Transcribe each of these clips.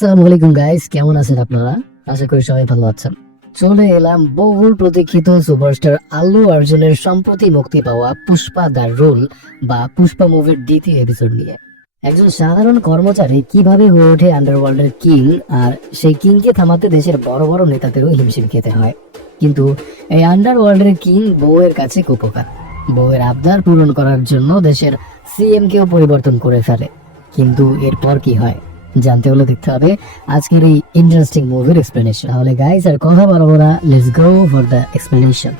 আসসালামু আলাইকুম গাইস, কেমন আছেন আপনারা? আশা করি সবাই ভালো আছেন। চলে এলাম বহুল প্রতীক্ষিত সুপারস্টার আল্লু অর্জুনের সম্প্রতি মুক্তি পাওয়া পুষ্পা দ্য রোল বা পুষ্পা মুভির দ্বিতীয় এপিসোড নিয়ে। একজন সাধারণ কর্মচারী কিভাবে হয়ে ওঠে আন্ডারওয়ার্ল্ডের কিং, আর সেই কিংকে থামাতে দেশের বড় বড় নেতাদেরও হিমশিম খেতে হয়। কিন্তু এই আন্ডারওয়ার্ল্ডের কিং বউয়ের কাছে কুপোকা। বউয়ের আবদার পূরণ করার জন্য দেশের সিএম কেও পরিবর্তন করে ফেলে। কিন্তু এরপর কি হয় জানতে হলে দেখতে হবে আজকের এই ইন্টারেস্টিং মুভির এক্সপ্লেনেশন। তাহলে গাইস আর কথা বাড়াবো না, let's go for the explanation.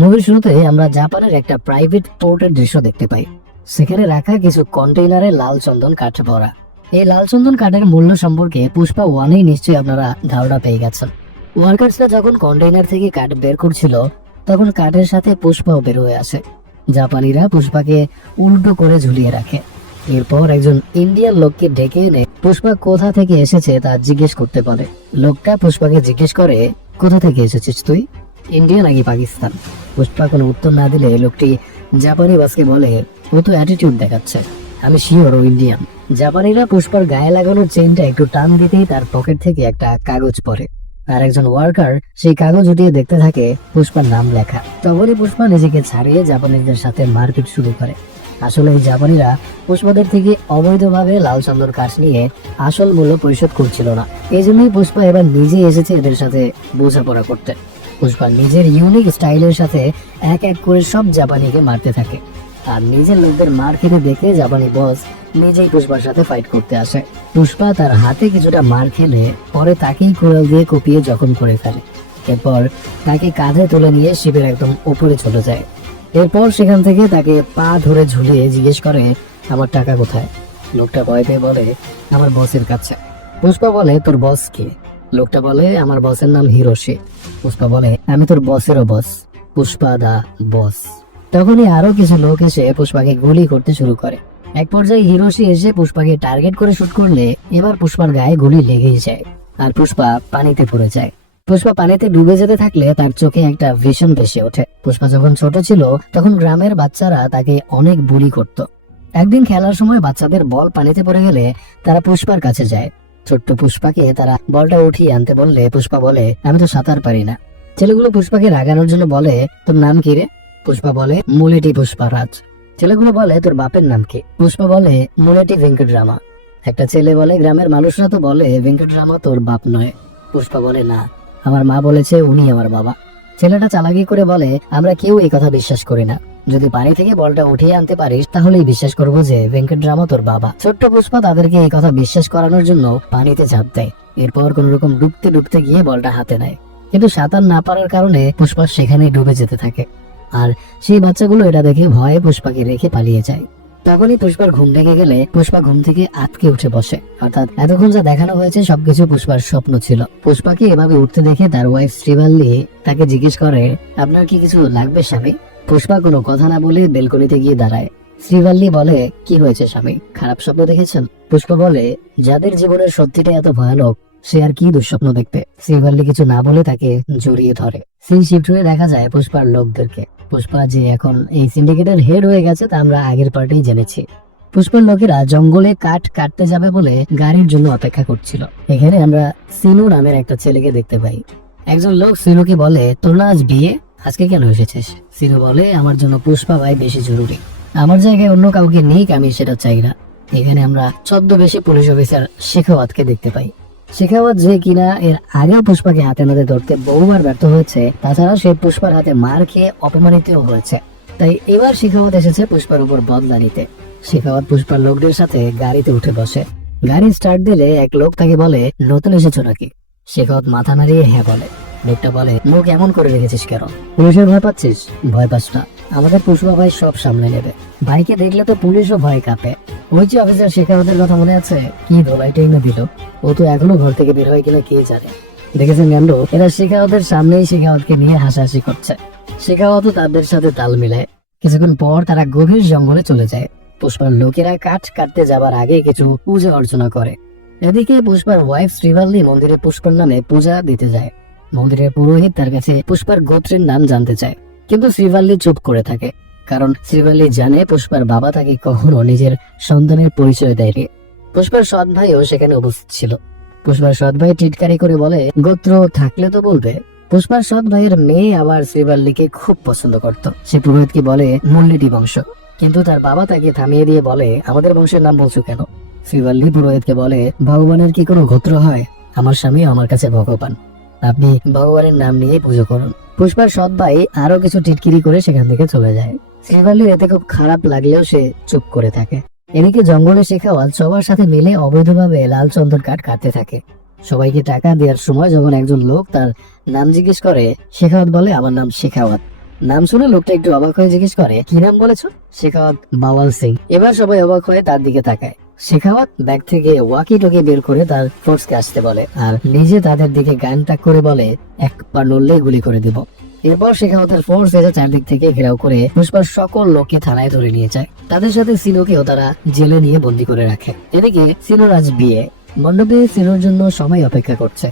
মুভির শুরুতে আমরা জাপানের একটা প্রাইভেট পোর্টের দৃশ্য দেখতে পাই। সেখানে রাখা কিছু কন্টেইনারে লাল চন্দন কাঠ ভরা। এই লাল চন্দন কাঠের মূল্য সম্পর্কে পুষ্পা ওয়ানেই নিশ্চয়ই আপনারা ধারণা পেয়ে গেছেন। ওয়ার্কার্সরা যখন কন্টেইনার থেকে কাঠ বের করছিল তখন কাঠের সাথে পুষ্পাও বের হয়ে আসে। জাপানিরা পুষ্পাকে উল্টো করে ঝুলিয়ে রাখে। এরপর একজন ইন্ডিয়ান লোককে ডেকে এনে পুষ্পা কোথা থেকে এসেছে তা জিজ্ঞেস করতে পারে। লোকটা পুষ্পাকে জিজ্ঞেস করে, কোথা থেকে এসেছিস তুই, ইন্ডিয়া নাকি পাকিস্তান? পুষ্পা কোনো উত্তর না দিলে লোকটি জাপানি বাসকে বলে, ও তো অ্যাটিটিউড দেখাচ্ছে, আমি শিওর ও ইন্ডিয়ান। জাপানিরা পুষ্পার গায়ে লাগানোর চেইনটা একটু টান দিতেই তার পকেট থেকে একটা কাগজ পড়ে। আর একজন ওয়ার্কার সেই কাগজ উঠিয়ে দেখতে থাকে পুষ্পার নাম লেখা। তখনই পুষ্পা নিজেকে ছাড়িয়ে জাপানিদের সাথে মারপিট শুরু করে। আসলে এই জাপানিরা পুষ্পাদের থেকে অবৈধভাবে লাল চন্দন কাঠ নিয়ে আসল মূল্য পরিশোধ করছিল না। এই জন্যই পুষ্পা এবার নিজে এসেছে এদের সাথে বোঝাপড়া করতে। পুষ্পা নিজের ইউনিক স্টাইলের সাথে এক এক করে সব জাপানিকে মারতে থাকে। আর নিজের লোকদের মার খেতে দেখে জাপানি বস নিজেই পুষ্পার সাথে ফাইট করতে আসে। পুষ্পা তার হাতে কিছুটা মার খেলে পরে তাকেই কোড়াল দিয়ে কুপিয়ে জখম করে ফেলে। এরপর তাকে কাঁধে তুলে নিয়ে শিবের একদম উপরে চলে যায়। এরপর সেখান থেকে তাকে পা ধরে ঝুলিয়ে জিজ্ঞেস করে, আমার টাকা কোথায়? লোকটা ভয় পেয়ে বলে, আমার বসের কাছে। পুষ্পা বলে, তোর বস কে? লোকটা বলে, আমার বসের নাম হিরোশি। পুষ্পা বলে, আমি তোর বসেরও বস, পুষ্পা দা বস। তখনই আরো কিছু লোক এসে পুষ্পাকে গুলি করতে শুরু করে। এক পর্যায়ে হিরোশি এসে পুষ্পাকে টার্গেট করে শুট করলে এবার পুষ্পার গায়ে গুলি লেগেই যায় আর পুষ্পা পানিতে পড়ে যায়। পুষ্পা পানিতে ডুবে যেতে থাকলে তার চোখে একটা ভিশন ভেসে ওঠে। পুষ্পা যখন ছোট ছিল তখন গ্রামের বাচ্চারা তাকে অনেক বুলি করত। একদিন খেলার সময় বাচ্চাদের বল পানিতে পড়ে গেলে তারা পুষ্পার কাছে যায়। ছোট্ট পুষ্পাকে তারা বলটা উঠিয়ে আনতে বললে পুষ্পা বলে, আমি তো সাঁতার পারি না। ছেলেগুলো পুষ্পাকে রাগানোর জন্য বলে, তোর নাম কি রে? পুষ্পা বলে, মুলেটি পুষ্পারাজ। ছেলেগুলো বলে, তোর বাপের নাম কি? পুষ্পা বলে, মুলেটি ভেঙ্কটরামা। একটা ছেলে বলে, গ্রামের মানুষরা তো বলে ভেঙ্কটরামা তোর বাপ নয়। পুষ্পা বলে, না, আমার মা বলেছে উনি আমার বাবা। ছেলেটা চালাকি করে বলে, আমরা কেউ এই কথা বিশ্বাস করি না, যদি পানি থেকে বলটা উঠিয়ে আনতে পারিস তাহলেই বিশ্বাস করবো যে ভেঙ্কটরামা তোর বাবা। ছোট্ট পুষ্পা তাদেরকে এই কথা বিশ্বাস করানোর জন্য পানিতে ঝাঁপ দেয়। এরপর কোন রকম ডুবতে ডুবতে গিয়ে বলটা হাতে নেয়, কিন্তু সাঁতার না পারার কারণে পুষ্পা সেখানেই ডুবে যেতে থাকে। আর সেই বাচ্চাগুলো এটা দেখে ভয়ে পুষ্পাকে রেখে পালিয়ে যায়। তখনই পুষ্পার ঘুম ভেঙে গেলে পুষ্পা ঘুম থেকে আটকে উঠে বসে। অর্থাৎ এতক্ষণ যা দেখানো হয়েছে সবকিছু পুষ্পার স্বপ্ন ছিল। পুষ্পাকে এভাবে উঠতে দেখে তার ওয়াইফ শ্রীবাল্লি তাকে জিজ্ঞেস করে, আপনার কি কিছু লাগবে স্বামী? পুষ্পা কোনো কথা না বলে বেলকনিতে গিয়ে দাঁড়ায়। শ্রীবাল্লি বলে, কি হয়েছে স্বামী, খারাপ স্বপ্ন দেখেছেন? পুষ্পা বলে, যাদের জীবনের সত্যিটা এত ভয়ানক সে আর কি দুঃস্বপ্ন দেখবে। শ্রীবাল্লি কিছু না বলে তাকে জড়িয়ে ধরে। সেই শিফট হয়ে দেখা যায় পুষ্পার লোকদেরকে। পুষ্পা যে এখন এই সিন্ডিকেটের হেড হয়ে গেছে তা আমরা আগের পার্টেই জেনেছি। পুষ্পার লোকেরা জঙ্গলে কাঠ কাটতে যাবে বলে গাড়ির জন্য অপেক্ষা করছিল। এখানে আমরা সিনু নামের একটা ছেলেকে দেখতে পাই। একজন লোক সিনুকে বলে, তোর না আজ বিয়ে, আজকে কেন এসেছিস? সিনু বলে, আমার জন্য পুষ্পা ভাই বেশি জরুরি, আমার জায়গায় অন্য কাউকে নিক, আমি সেটা চাই না। এখানে আমরা ছদ্মবেশী পুলিশ অফিসার শেখাওয়াতকে দেখতে পাই। শেখাওয়াত যে কিনা এর আগেও পুষ্পাকে হাতে নাতে ধরতে বহুবার ব্যর্থ হয়েছে, তাছাড়া সে পুষ্পার হাতে মার খেয়ে অপমানিত হয়েছে। তাই এবার শেখাওয়াত এসেছে পুষ্পার উপর বদলা নিতে। শেখাওয়াত পুষ্পার লোকদের সাথে গাড়িতে উঠে বসে। গাড়ি স্টার্ট দিলে এক লোক তাকে বলে, নতুন এসেছো নাকি? শেখাওয়াত মাথা নাড়িয়ে হ্যাঁ বলে। লোকটা বলে, মুখ এমন করে রেখেছিস কেন? পুলিশের ভয় পাচ্ছিস? ভয় পাস না, আমাদের পুষ্পা ভাই সব সামলে নেবে। ভাইকে দেখলে তো পুলিশও ভয় কাঁপে। ওই যে অফিসার শেখাওয়াতের কথা মনে আছে, কি ধোলাইটাই না দিল, ও তো এখনো ঘর থেকে বের হয় কিনা কে জানে। দেখেছেন কাণ্ড, এরা শেখাওয়াতের সামনেই শেখাওয়াতকে নিয়ে হাসাহাসি করছে। শেখাওয়াতও তাদের সাথে তাল মিলায়। কিছুক্ষণ পর তারা গভীর জঙ্গলে চলে যায়। পুষ্পার লোকেরা কাঠ কাটতে যাবার আগে কিছু পূজা অর্চনা করে। এদিকে পুষ্পার ওয়াইফ শ্রীবাল্লি মন্দিরে পুষ্পার নামে পূজা দিতে যায়। মন্দিরের পুরোহিত তার কাছে পুষ্পার গোত্রের নাম জানতে চায়, কিন্তু শ্রীবাল্লি চুপ করে থাকে, কারণ শ্রীবাল্লি জানে পুষ্পার বাবা তাকে কখনো নিজের সন্তানের পরিচয় দেয়নি। পুষ্পার সৎ ভাইও সেখানে উপস্থিত ছিল। পুষ্পার সৎ ভাই টিটকারি করে বলে, গোত্র থাকলে তো বলবে। পুষ্পার সৎ ভাইয়ের মেয়ে আবার শ্রীবল্লীকে খুব পছন্দ করত। সে পুরোহিতকে বলে মল্লিটি বংশ, কিন্তু তার বাবা তাকে থামিয়ে দিয়ে বলে, আমাদের বংশের নাম বলছো কেন? শ্রীবল্লী পুরোহিতকে বলে, ভগবানের কি কোনো গোত্র হয়? আমার স্বামী আমার কাছে ভগবান, আপনি ভগবানের নাম নিয়ে পুজো করুন। পুষ্পার সৎ ভাই আরো কিছু টিটকিরি করে সেখান থেকে চলে যায়। শ্রীবল্লীর এতে খুব খারাপ লাগলেও সে চুপ করে থাকে। এদিকে জঙ্গলে শেখাওয়াত সবার সাথে মিলে অবৈধভাবে লাল চন্দন কাঠ কাটতে থাকে। সবাইকে টাকা দেওয়ার সময় যখন একজন লোক তার নাম জিজ্ঞেস করে, শেখাওয়াত বলে, আমার নাম শেখাওয়াত। নাম শুনে লোকটা একটু অবাক হয়ে জিজ্ঞেস করে, কি নাম বলেছো? শেখাওয়াত, বাওয়াল সিং। এবার সবাই অবাক হয়ে তার দিকে তাকায়। শেখাওয়াত ব্যাগ থেকে ওয়াকি টকি বের করে তার ফোর্সকে আসতে বলে, আর নিজে তাদের দিকে গান তাক করে বলে, এক পা নড়লে গুলি করে দিব। এরপর শেখাওয়াতের ফোর্স এসে চারদিক থেকে ঘেরাও করে পুষ্পার সকল লোককে থানায় ধরে নিয়ে যায়। তাদের সাথে সিনোকেও তারা জেলে নিয়ে বন্দি করে রাখে। এদিকে সিনোর আজ বিয়ে। মণ্ডপে সিনোর জন্য সময় অপেক্ষা করছে।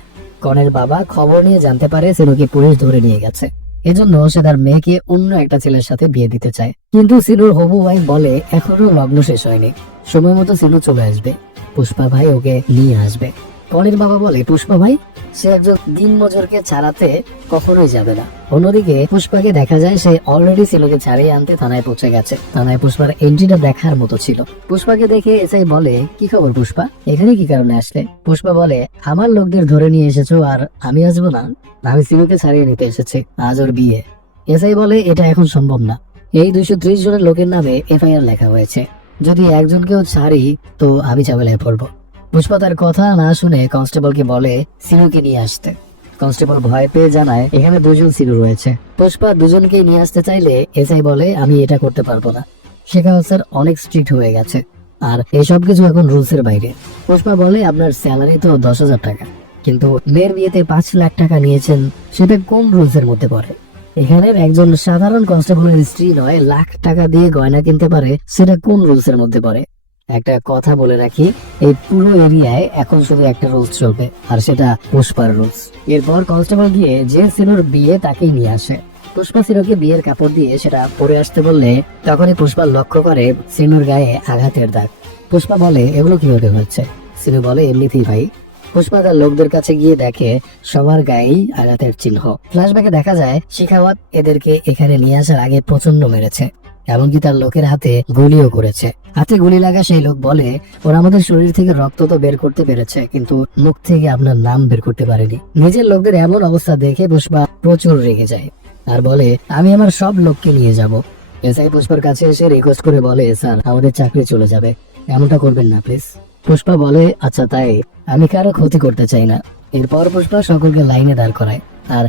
কনের বাবা খবর নিয়ে জানতে পারে সিনোকে পুলিশ ধরে নিয়ে গেছে। এজন্য সে তার মেয়েকে অন্য একটা ছেলের সাথে বিয়ে দিতে চায়, কিন্তু সিনোর হবু ভাই বলে এখনো লগ্ন শেষ হয়নি, সময় মতো সিনো চলে আসবে, পুষ্পা ভাই ওকে নিয়ে আসবে। কনের বাবা বলে, পুষ্পা ভাই সে একজন দিন মজুরকে ছাড়াতে কখনোই যাবে না। অন্যদিকে পুষ্পাকে দেখা যায় সে অলরেডি সিলোকে ছাড়িয়ে আনতে থানায় পৌঁছে গেছে। থানায় পুষ্পার এন্ট্রিটা দেখার মতো ছিল। পুষ্পাকে দেখে এসআই বলে, কি খবর পুষ্পা, এখানে কি কারণে আসলে? পুষ্পা বলে, আমার লোকদের ধরে নিয়ে এসেছো আর আমি আসবো না? আমি সিলোকে ছাড়িয়ে নিতে এসেছি, আজ ওর বিয়ে। এসআই বলে, এটা এখন সম্ভব না। এই 230 জনের লোকের নামে এফআইআর লেখা হয়েছে, যদি একজনকেও ছাড়ি তো আমি ঝামেলায় পড়বো। পুষ্পা তার কথা না শুনে কনস্টেবলকে বলে সিনুকে নিয়ে আসতে। কনস্টেবল ভয় পেয়ে জানায় এখানে 2 জন সিনু রয়েছে। পুষ্পা দুজনকে নিয়ে আসতে চাইলে এসআই বলে, আমি এটা করতে পারবো না, শেখাওয়াত স্যার অনেক স্ট্রিক্ট হয়ে গেছে, আর এইসব কিছু এখন রুলস এর বাইরে। পুষ্পা বলে, আপনার স্যালারি তো 10,000 টাকা, কিন্তু মেয়ের বিয়েতে 5 লাখ টাকা নিয়েছেন, সেটা কোন রুলস এর মধ্যে পড়ে? এখানে একজন সাধারণ কনস্টেবলের স্ত্রী নয় লাখ টাকা দিয়ে গয়না কিনতে পারে, সেটা কোন রুলস এর মধ্যে পড়ে? একটা কথা বলে রাখি, এই পুরো এরিয়ায় এখন শুধু একটা রুলস চলবে, আর সেটা পুষ্পার রুলস। এরপর কনস্টেবল গিয়ে যে সিনুর বিয়ে তাকেই নিয়ে আসে। পুষ্পা সিনুকে বিয়ের কাপড় দিয়ে সেটা পরে আসতে বললে তখনই পুষ্পা লক্ষ্য করে সিনুর গায়ে আঘাতের দাগ। পুষ্পা বলে, এগুলো কিভাবে হচ্ছে? সিনু বলে, এমনিতেই ভাই। পুষ্পা তার লোকদের কাছে গিয়ে দেখে সবার গায়েই আঘাতের চিহ্ন। ফ্ল্যাশব্যাকে দেখা যায় শেখাওয়াত এদেরকে এখানে নিয়ে আসার আগে প্রচন্ড মেরেছে, এমনকি তার লোকের হাতে গুলিও করেছে। হাতে গুলি লাগা সেই লোক বলে, ওরা আমাদের শরীর থেকে রক্ত তো বের করতে পেরেছে, কিন্তু মুখ থেকে আপনার নাম বের করতে পারেনি। নিজের লোকদের এমন অবস্থা দেখে পুষ্পা প্রচুর রেগে যায় আর বলে, আমি আমার সব লোককে নিয়ে যাব। এসআই পুষ্পার কাছে এসে রিকোয়েস্ট করে বলে, স্যার আমাদের চাকরি চলে যাবে, এমনটা করবেন না প্লিজ। পুষ্পা বলে, আচ্ছা তাই, আমি কারো ক্ষতি করতে চাই না। এরপর পুষ্পা সকলকে লাইনে দাঁড় করায় আর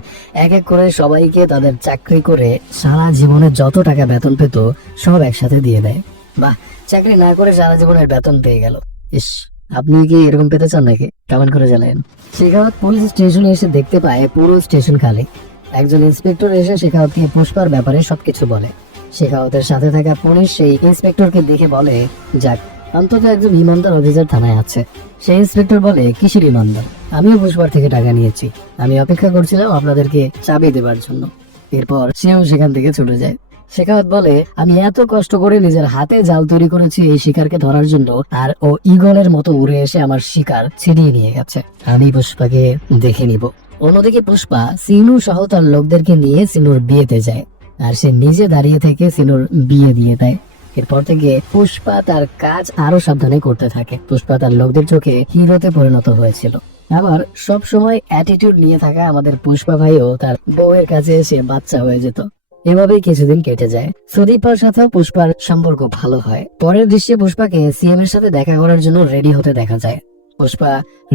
এক এক করে সবাইকে তাদের চাকরি করে সারা জীবনে যত টাকা বেতন পেত সব একসাথে দিয়ে দেয়। বাহ, চাকরি না করে সারা জীবনের বেতন পেয়ে গেল। ইস, আপনি কি এরকম পেতে চান নাকি? কমেন্ট করে জানান। শেখাওয়াত পুলিশ স্টেশনে এসে দেখতে পায় পুরো স্টেশন খালি। একজন ইন্সপেক্টর এসে শেখাওয়াতকে পুষ্পার ব্যাপারে সবকিছু বলে। শেখাওয়াতের সাথে থাকা পুলিশ সেই ইন্সপেক্টরকে দেখে বলে, যাক, অন্তত একজন ইমানদার অফিসার থানায় আছে। সেই ইন্সপেক্টর বলে, কিসের ইমানদার? আমিও পুষ্পার থেকে টাকা নিয়েছি, আমি অপেক্ষা করছিলাম আপনাদেরকে চাবি দেবার জন্য। এরপর সেও সেখান থেকে ছুটে যায়। শেখাওয়াত বলে, আমি এত কষ্ট করে নিজের হাতে জাল তৈরি করেছি এই শিকারকে ধরার জন্য, আর ও ঈগলের মতো উড়ে এসে আমার শিকার ছিনিয়ে নিয়ে গেছে, আমি পুষ্পাকে দেখে নিব। অন্যদিকে পুষ্পা সিনু সহ তার লোকদেরকে নিয়ে সিনুর বিয়েতে যায়, আর সে নিজে দাঁড়িয়ে থেকে সিনুর বিয়ে দিয়ে দেয়। এরপর থেকে পুষ্পা তার কাজ আরো সাবধানে করতে থাকে। পুষ্পা তার লোকদের চোখে হিরোতে পরিণত হয়েছিল। আবার সব সময় অ্যাটিটিউড নিয়ে থাকা আমাদের পুষ্পা ভাইও তার বউয়ের কাছে এসে বাচ্চা হয়ে যেত। এভাবেই কিছুদিন কেটে যায়। সুদীপার সাথেও পুষ্পার সম্পর্ক ভালো হয়। পরের দৃশ্যে পুষ্পাকে সিএম এর সাথে দেখা করার জন্য রেডি হতে দেখা যায়। পুষ্পা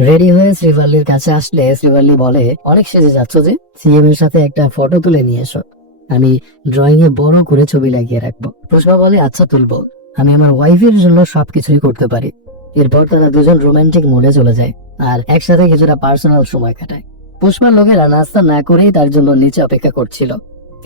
রেডি হয়ে শ্রীবল্লীর কাছে আসলে শ্রীবল্লী বলে, অনেক সেজে যাচ্ছ যে, সিএম এর সাথে একটা ফটো তুলে নিয়ে এসো, আমি ড্রয়িং এ বড় করে ছবি লাগিয়ে রাখবো। পুষ্পা বলে, আচ্ছা তুলবো, আমি আমার ওয়াইফের জন্য সবকিছুই করতে পারি। এরপর তারা দুজন রোমান্টিক মোডে চলে যায় আর একসাথে কিছুটা পার্সোনাল সময় কাটায়। পুষ্পার লোকেরা নাস্তা না করেই তার জন্য নিচে অপেক্ষা করছিল।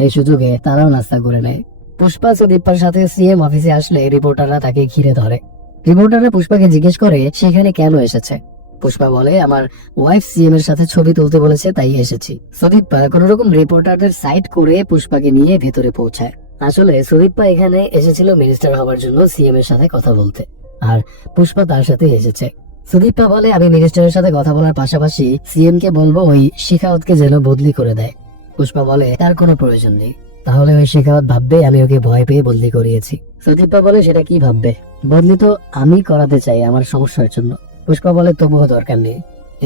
এই সুযোগে তারাও নাস্তা করে নেয়। পুষ্পা সুদীপার সাথে সিএম অফিসে আসলে রিপোর্টাররা তাকে ঘিরে ধরে। রিপোর্টাররা পুষ্পাকে জিজ্ঞেস করে সেখানে কেন এসেছে। পুষ্পা বলে, আমার ওয়াইফ সিএম এর সাথে ছবি তুলতে বলেছে, তাই এসেছি। সুদীপা কোন রকম রিপোর্টারদের সাইড করে পুষ্পাকে নিয়ে ভেতরে পৌঁছায়। আসলে সুদীপা এখানে এসেছিল মিনিস্টার হওয়ার জন্য সিএম এর সাথে কথা বলতে, আর পুষ্পা তার সাথে এসেছে। সুদীপা বলে আমি মিনিস্টারের সাথে কথা বলার পাশাপাশি সিএম কে বলবো ওই শিখাওয়াতকে যেন বদলি করে দেয়। পুষ্পা বলে তার কোনো প্রয়োজন নেই, তাহলে ওই শিখাওয়াত ভাববে আমি ওকে ভয় পেয়ে বদলি করিয়েছি। সুদীপা বলে সেটা কি ভাববে, বদলি তো আমি করাতে চাই আমার সমস্যার জন্য। পুষ্পা বলে তবুও দরকার নেই।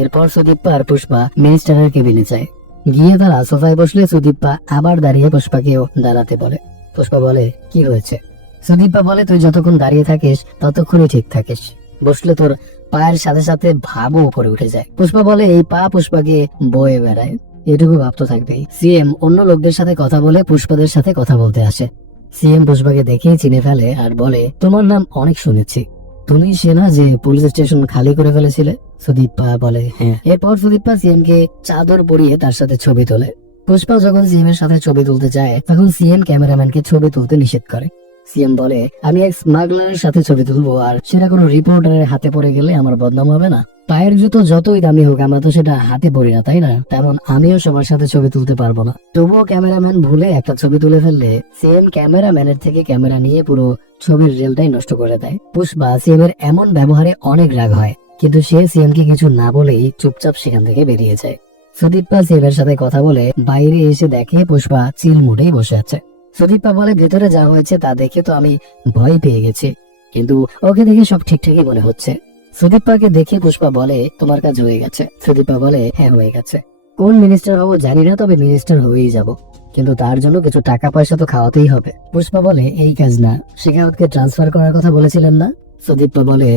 এরপর সুদীপা আর পুষ্পা মিনিস্টারের কেবিনে যায়। গিয়ে তারা সোফায় বসলে সুদীপা আবার দাঁড়িয়ে পুষ্পাকেও দাঁড়াতে বলে। পুষ্পা বলে কি হয়েছে? সুদীপা বলে তুই যতক্ষণ দাঁড়িয়ে থাকিস ততক্ষণই ঠিক থাকিস, বসলে তোর পায়ের সাথে সাথে ভাবও উপরে উঠে যায়। পুষ্পা বলে এই পা পুষ্পাকে বয়ে বেড়ায়, এটুকু ভাব তো থাকবেই। সিএম অন্য লোকদের সাথে কথা বলে পুষ্পাদের সাথে কথা বলতে আসে। সিএম পুষ্পাকে দেখেই চিনে ফেলে আর বলে তোমার নাম অনেক শুনেছি, তুমি সে না যে পুলিশ স্টেশন খালি করে ফেলেছিলে? সুদীপা বলে হ্যাঁ। এরপর সুদীপা সিএম কে চাদর পরিয়ে তার সাথে ছবি তোলে। পুষ্পা যখন সিএম এর সাথে ছবি তুলতে যায় তখন সিএম ক্যামেরাম্যানকে ছবি তুলতে নিষেধ করে। সিএম বলে আমি এক স্মাগলারের সাথে ছবি তুলবো, আর সেটা কোনো রিপোর্টারের হাতে পড়ে গেলে আমার বদনাম হবে না? পায়ের জুতো যতই দামি হোক আমরা তো সেটা হাতে পড়ি না, তাই না? তেমন আমিও সবার সাথে ছবি তুলতে পারবো না। তবুও ক্যামেরাম্যান ভুলে একটা ছবি তুলে ফেললে সিএম ক্যামেরাম্যানের থেকে ক্যামেরা নিয়ে পুরো ছবির রেলটাই নষ্ট করে দেয়। পুষ্পা সিএম এর এমন ব্যবহারে অনেক রাগ হয়, কিন্তু সে সিএম কে কিছু না বলেই চুপচাপ সেখান থেকে বেরিয়ে যায়। সুদীপা সিএম এর সাথে কথা বলে বাইরে এসে দেখে পুষ্পা চিল মুডেই বসে আছে। সুদীপা বলে ভেতরে যা হয়েছে তা দেখে তো আমি ভয় পেয়ে গেছি, কিন্তু ওকে দেখে সব ঠিকঠাকই মনে হচ্ছে। সুদীপাকে দেখে পুষ্পা বলে তোমার কাজ হয়ে গেছে। সুদীপা বলে হ্যাঁ হয়ে গেছে। কোন মিনিস্টার হবো জানি না, তবে মিনিস্টার হয়েই যাব, কিন্তু তার জন্য কিছু টাকা পয়সা তো খাওয়াতেই হবে। পুষ্পা বলে এই কাজ না, শিখাওয়াতকে ট্রান্সফার করার কথা বলেছিলেন না? সুদীপা বলে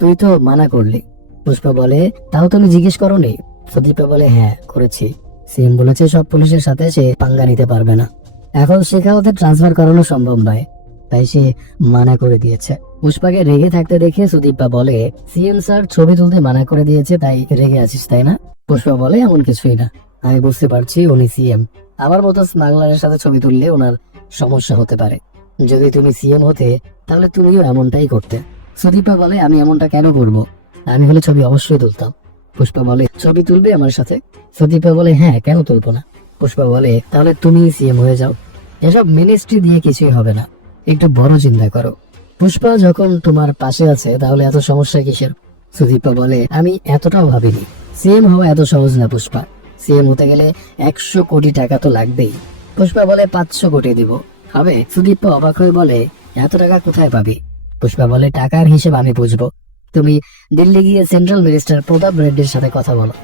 তুই তো মানা করলি। পুষ্পা বলে তাও তুমি জিজ্ঞেস করোনি? সুদীপা বলে হ্যাঁ করেছি, সিএম বলেছে সব পুলিশের সাথে সে পাঙ্গা নিতে পারবে না, এখন শিখাওয়াতের ট্রান্সফার করানো সম্ভব নয়, তাই সে মানা করে দিয়েছে। পুষ্পাকে রেগে থাকতে দেখে সুদীপা বলে সিএম স্যার ছবি তুলতে মানা করে দিয়েছে তাই রেগে আছিস তাই না? পুষ্পা বলে এমন কিছুই না, আমি বুঝতে পারছি উনি সিএম, আমার মতো স্মাগলারের সাথে ছবি তুললে ওনার সমস্যা হতে পারে, যদি তুমি সিএম হতে তাহলে তুমিও এমনটাই করতে। সুদীপা বলে আমি এমনটা কেন করবো, আমি হলে ছবি অবশ্যই তুলতাম। পুষ্পা বলে ছবি তুলবে আমার সাথে? সুদীপা বলে হ্যাঁ কেন তুলবো না। পুষ্পা বলে তাহলে তুমি সিএম হয়ে যাও, এসব মিনিস্ট্রি দিয়ে কিছুই হবে না, একটু বড় চিন্তা করো। পুষ্পা যখন তোমার পাশে আছে তাহলে এত সমস্যা কিসের? সুদীপা বলে আমি এতটাও ভাবিনি, সিএম হওয়া এত সহজ না পুষ্পা, সিএম হতে গেলে 100 কোটি টাকা তো লাগবেই। পুষ্পা বলে 500 কোটি দিব, হবে? সুদীপা অবাক হয়ে বলে এত টাকা কোথায় পাবি? পুষ্পা বলে টাকার হিসেব আমি বুঝবো, তুমি দিল্লি গিয়ে সেন্ট্রাল মিনিস্টার প্রতাপ রেড্ডির সাথে কথা বলো।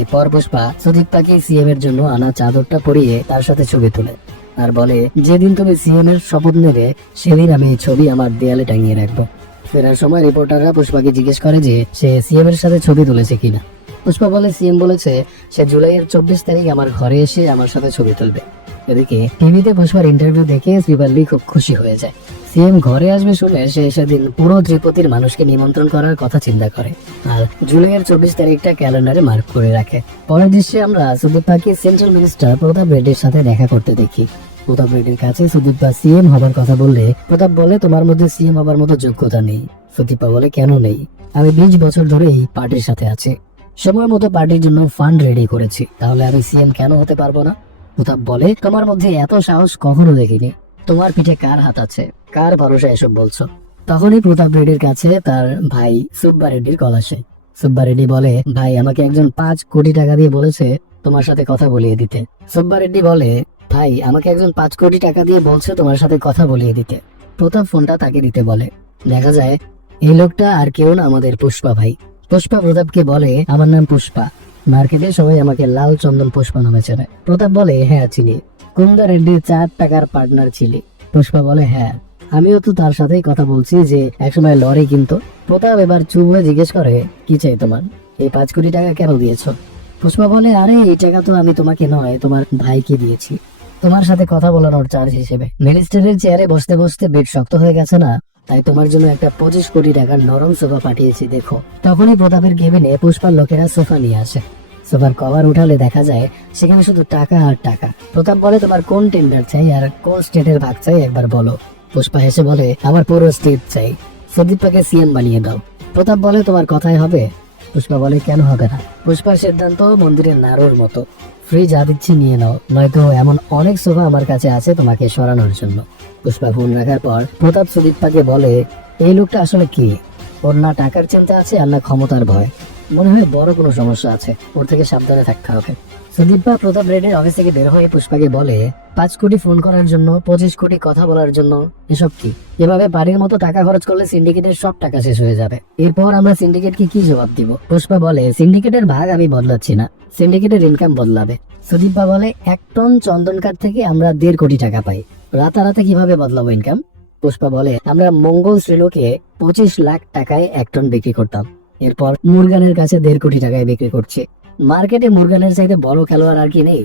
এরপর পুষ্পা সুদীপাকে সিএম এর জন্য আনা চাদরটা পরিয়ে তার সাথে ছবি তোলে আর বলে যেদিন তুমি সিএম এর শপথ নেবে সেদিন আমি এই ছবি আমার দেয়ালে টাঙিয়ে রাখবো। ফেরার সময় রিপোর্টাররা পুষ্পাকে জিজ্ঞেস করে যে সে সিএম এর সাথে ছবি তুলেছে কিনা। পুষ্পা বলে সিএম বলেছে সে জুলাইয়ের 24 তারিখ আমার ঘরে এসে আমার সাথে ছবি তুলবে। এদিকে টিভিতে পুষ্পার ইন্টারভিউ দেখে শ্রীবাল্লি খুব খুশি হয়ে যায়। সিএম ঘরে আসবে শুনে সে সেদিন পুরো ত্রিপতির মানুষকে নিমন্ত্রণ করার কথা চিন্তা করে আর জুলাইয়ের 24 তারিখটা ক্যালেন্ডারে মার্ক করে রাখে। পরের দৃশ্যে আমরা সুদীপাকে সেন্ট্রাল মিনিস্টার প্রতাপ রেড্ডির সাথে দেখা করতে দেখি। প্রতাপ রেড্ডির কাছে সুদীপা সিএম হবার কথা বললে প্রতাপ বলে তোমার মধ্যে সিএম হবার মতো যোগ্যতা নেই। সুদীপা বলে কেন নেই? আমি 20 বছর ধরে এই পার্টির সাথে আছি, সময় মতো পার্টির জন্য ফান্ড রেডি করেছি, তাহলে আমি সিএম কেন হতে পারবো না? প্রতাপ বলে তোমার মধ্যে এত সাহস কখনো দেখিনি, তোমার পিঠে কার হাত আছে, কার ভরসা এসব বলছো? তখনই প্রতাপ রেড্ডির কাছে তার ভাই সুব্বা রেড্ডির কল আসে। সুব্বা রেড্ডি বলে ভাই আমাকে একজন 5 কোটি টাকা দিয়ে বলেছে তোমার সাথে কথা বলিয়ে দিতে। সুব্বা রেড্ডি বলে ভাই আমাকে একজন 5 কোটি টাকা দিয়ে বলছে তোমার সাথে কথা বলিয়ে দিতে। প্রতাপ ফোনটা তাকে দিতে বলে। দেখা যায় এই লোকটা আর কেউ না, আমাদের পুষ্পা ভাই। পুষ্পা প্রতাপকে বলে আমার নাম পুষ্পা, মার্কেটে সবাই আমাকে লাল চন্দন পুষ্পা নামে চেনে। প্রতাপ বলে হ্যাঁ চিনি, কুন্দা রেড্ডির 4 টাকার পার্টনার ছিলি। পুষ্পা বলে হ্যাঁ, আমিও তো তার সাথেই কথা বলছি যে একসময় লরি কিনতো। প্রতাপ এবার চুপ হয়ে জিজ্ঞেস করে কি চাই তোমার, এই 5 কোটি টাকা কেন দিয়েছো? পুষ্পা বলে আরে এই টাকা তো আমি তোমাকে নয় তোমার ভাইকে দিয়েছি, তোমার সাথে কথা বলানোর চার্জ হিসেবে। মিনিস্টারের চেয়ারে বসতে বসতে পেট শক্ত হয়ে গেছে না, তাই তোমার জন্য একটা 25 কোটি টাকার নরম সোফা পাঠিয়েছি দেখো। তখনই প্রতাপের কেবিনে পুষ্পার লোকেরা সোফা নিয়ে আসে। সোফার কভার উঠালে দেখা যায় সেখানে শুধু টাকা আর টাকা। প্রতাপ বলে তোমার কোন টেন্ডার চাই আর কোন স্টেটের ভাগ চাই একবার বলো। পুষ্পা হেসে বলে আমার পুরো স্টেট চাই, সুদীপাকে সিএম বানিয়ে দাও। প্রতাপ বলে তোমার কথাই হবে? পুষ্পা বলে কেন হবে না। পুষ্পার সিদ্ধান্ত মন্দিরের নাড়ুর মতো, ফ্রি যা দিচ্ছি নিয়ে নাও, নয়তো এমন অনেক সোফা আমার কাছে আছে তোমাকে সরানোর জন্য। পুষ্পা ফোন রাখার পর প্রতাপ সুদীপাকে বলে এই লোকটা আসলে কি, ওর না টাকার চিন্তা আছে আর না ক্ষমতার ভয়। মনে হয় বড় কোনো সমস্যা আছে, ওর থেকে সাবধানে থাকতে হবে। সুদীপ বা প্রতাপ রেড্ডির অফিস থেকে বের হয়ে পুষ্পাকে বলে 5 কোটি ফোন করার জন্য, 25 কোটি কথা বলার জন্য, এসব কি? এভাবে বাড়ির মতো টাকা খরচ করলে সিন্ডিকেটের সব টাকা শেষ হয়ে যাবে। এরপর আমরা সিন্ডিকেটকে কি জবাব দিব? পুষ্পা বলে সিন্ডিকেটের ভাগ আমি বদলাচ্ছি না, সিন্ডিকেটের ইনকাম বদলাবে। সুদীপ বা বলে 1 টন চন্দন কাঠ থেকে আমরা 1.5 কোটি টাকা পাই, রাতারাতি কিভাবে বদলাবো ইনকাম? পুষ্পা বলে আমরা মঙ্গল শ্রীলোকে 25 লাখ টাকায় 1 টন বিক্রি করতাম, এরপর মুরগানের কাছে 1.5 কোটি টাকায় বিক্রি করছে। মার্কেটে মুরগানের চাইতে বড় খেলোয়াড় আর কি নেই?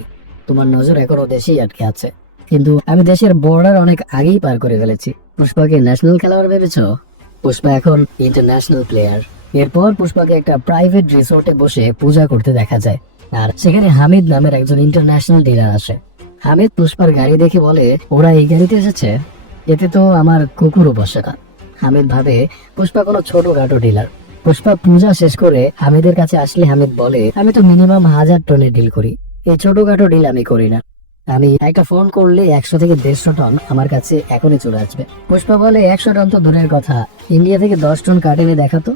তোমার নজর এখনো দেশেই আটকে আছে, কিন্তু আমি দেশের বর্ডার অনেক আগেই পার করে ফেলেছি। পুষ্পাকে ন্যাশনাল খেলোয়াড় ভেবেছ? পুষ্পা এখন ইন্টারন্যাশনাল প্লেয়ার। এরপর পুষ্পাকে একটা প্রাইভেট রিসোর্টে বসে পূজা করতে দেখা যায়, আর সেখানে হামিদ নামের একজন ইন্টারন্যাশনাল ডিলার আসে। হামিদ পুষ্পার গাড়ি দেখে বলে ওরা এই গাড়িতে এসেছে, এতে তো আমার কুকুরও বসে না। হামিদ ভাবে পুষ্পা কোনো ছোটখাটো ডিলার। পুষ্পা পূজা শেষ করে হামিদের কাছে আসলে হামিদ বলে আমি তো মিনিমাম 1000 টনের ডিল করি, এই ছোটখাটো ডিল আমি করি না। আমি একটা ফোন করলে 100 থেকে 150 টন আমার কাছে এখনই চলে আসবে। পুষ্পা বলে 100 টন তো দূরের কথা, ইন্ডিয়া থেকে 10 টন কাঠ এনে দেখাতো।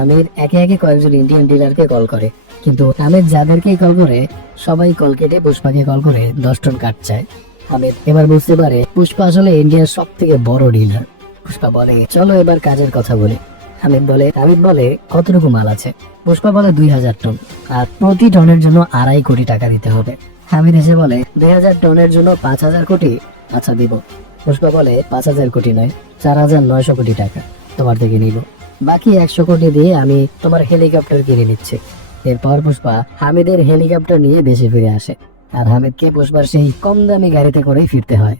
আমির একে একে কয়েকজন ইন্ডিয়ান ডিলারকে কল করে, কিন্তু আমির যাদেরকেই কল করে সবাই কল কেটে পুষ্পাকে কল করে 10 টন কাঠ চায়। আমির এবার বুঝতে পারে পুষ্পা আসলে ইন্ডিয়ার সব থেকে বড় ডিলার। পুষ্পা বলে চলো এবার কাজের কথা বলি। হামিদ বলে কতটুকু মাল আছে? পুষ্পা বলে 2000 টন, আর প্রতি টনের জন্য 2.5 কোটি টাকা দিতে হবে। হামিদ এসে বলে 2000 টনের জন্য 5000 কোটি, আচ্ছা দিব। পুষ্পা বলে 5000 কোটি নয়, 4900 কোটি টাকা তোমার থেকে নিব, বাকি 100 কোটি দিয়ে আমি তোমার হেলিকপ্টার কিনে নিচ্ছি। এরপর পুষ্পা হামিদের হেলিকপ্টার নিয়ে দেশে ফিরে আসে, আর হামিদকে পুষ্পার সেই কম দামি গাড়িতে করেই ফিরতে হয়।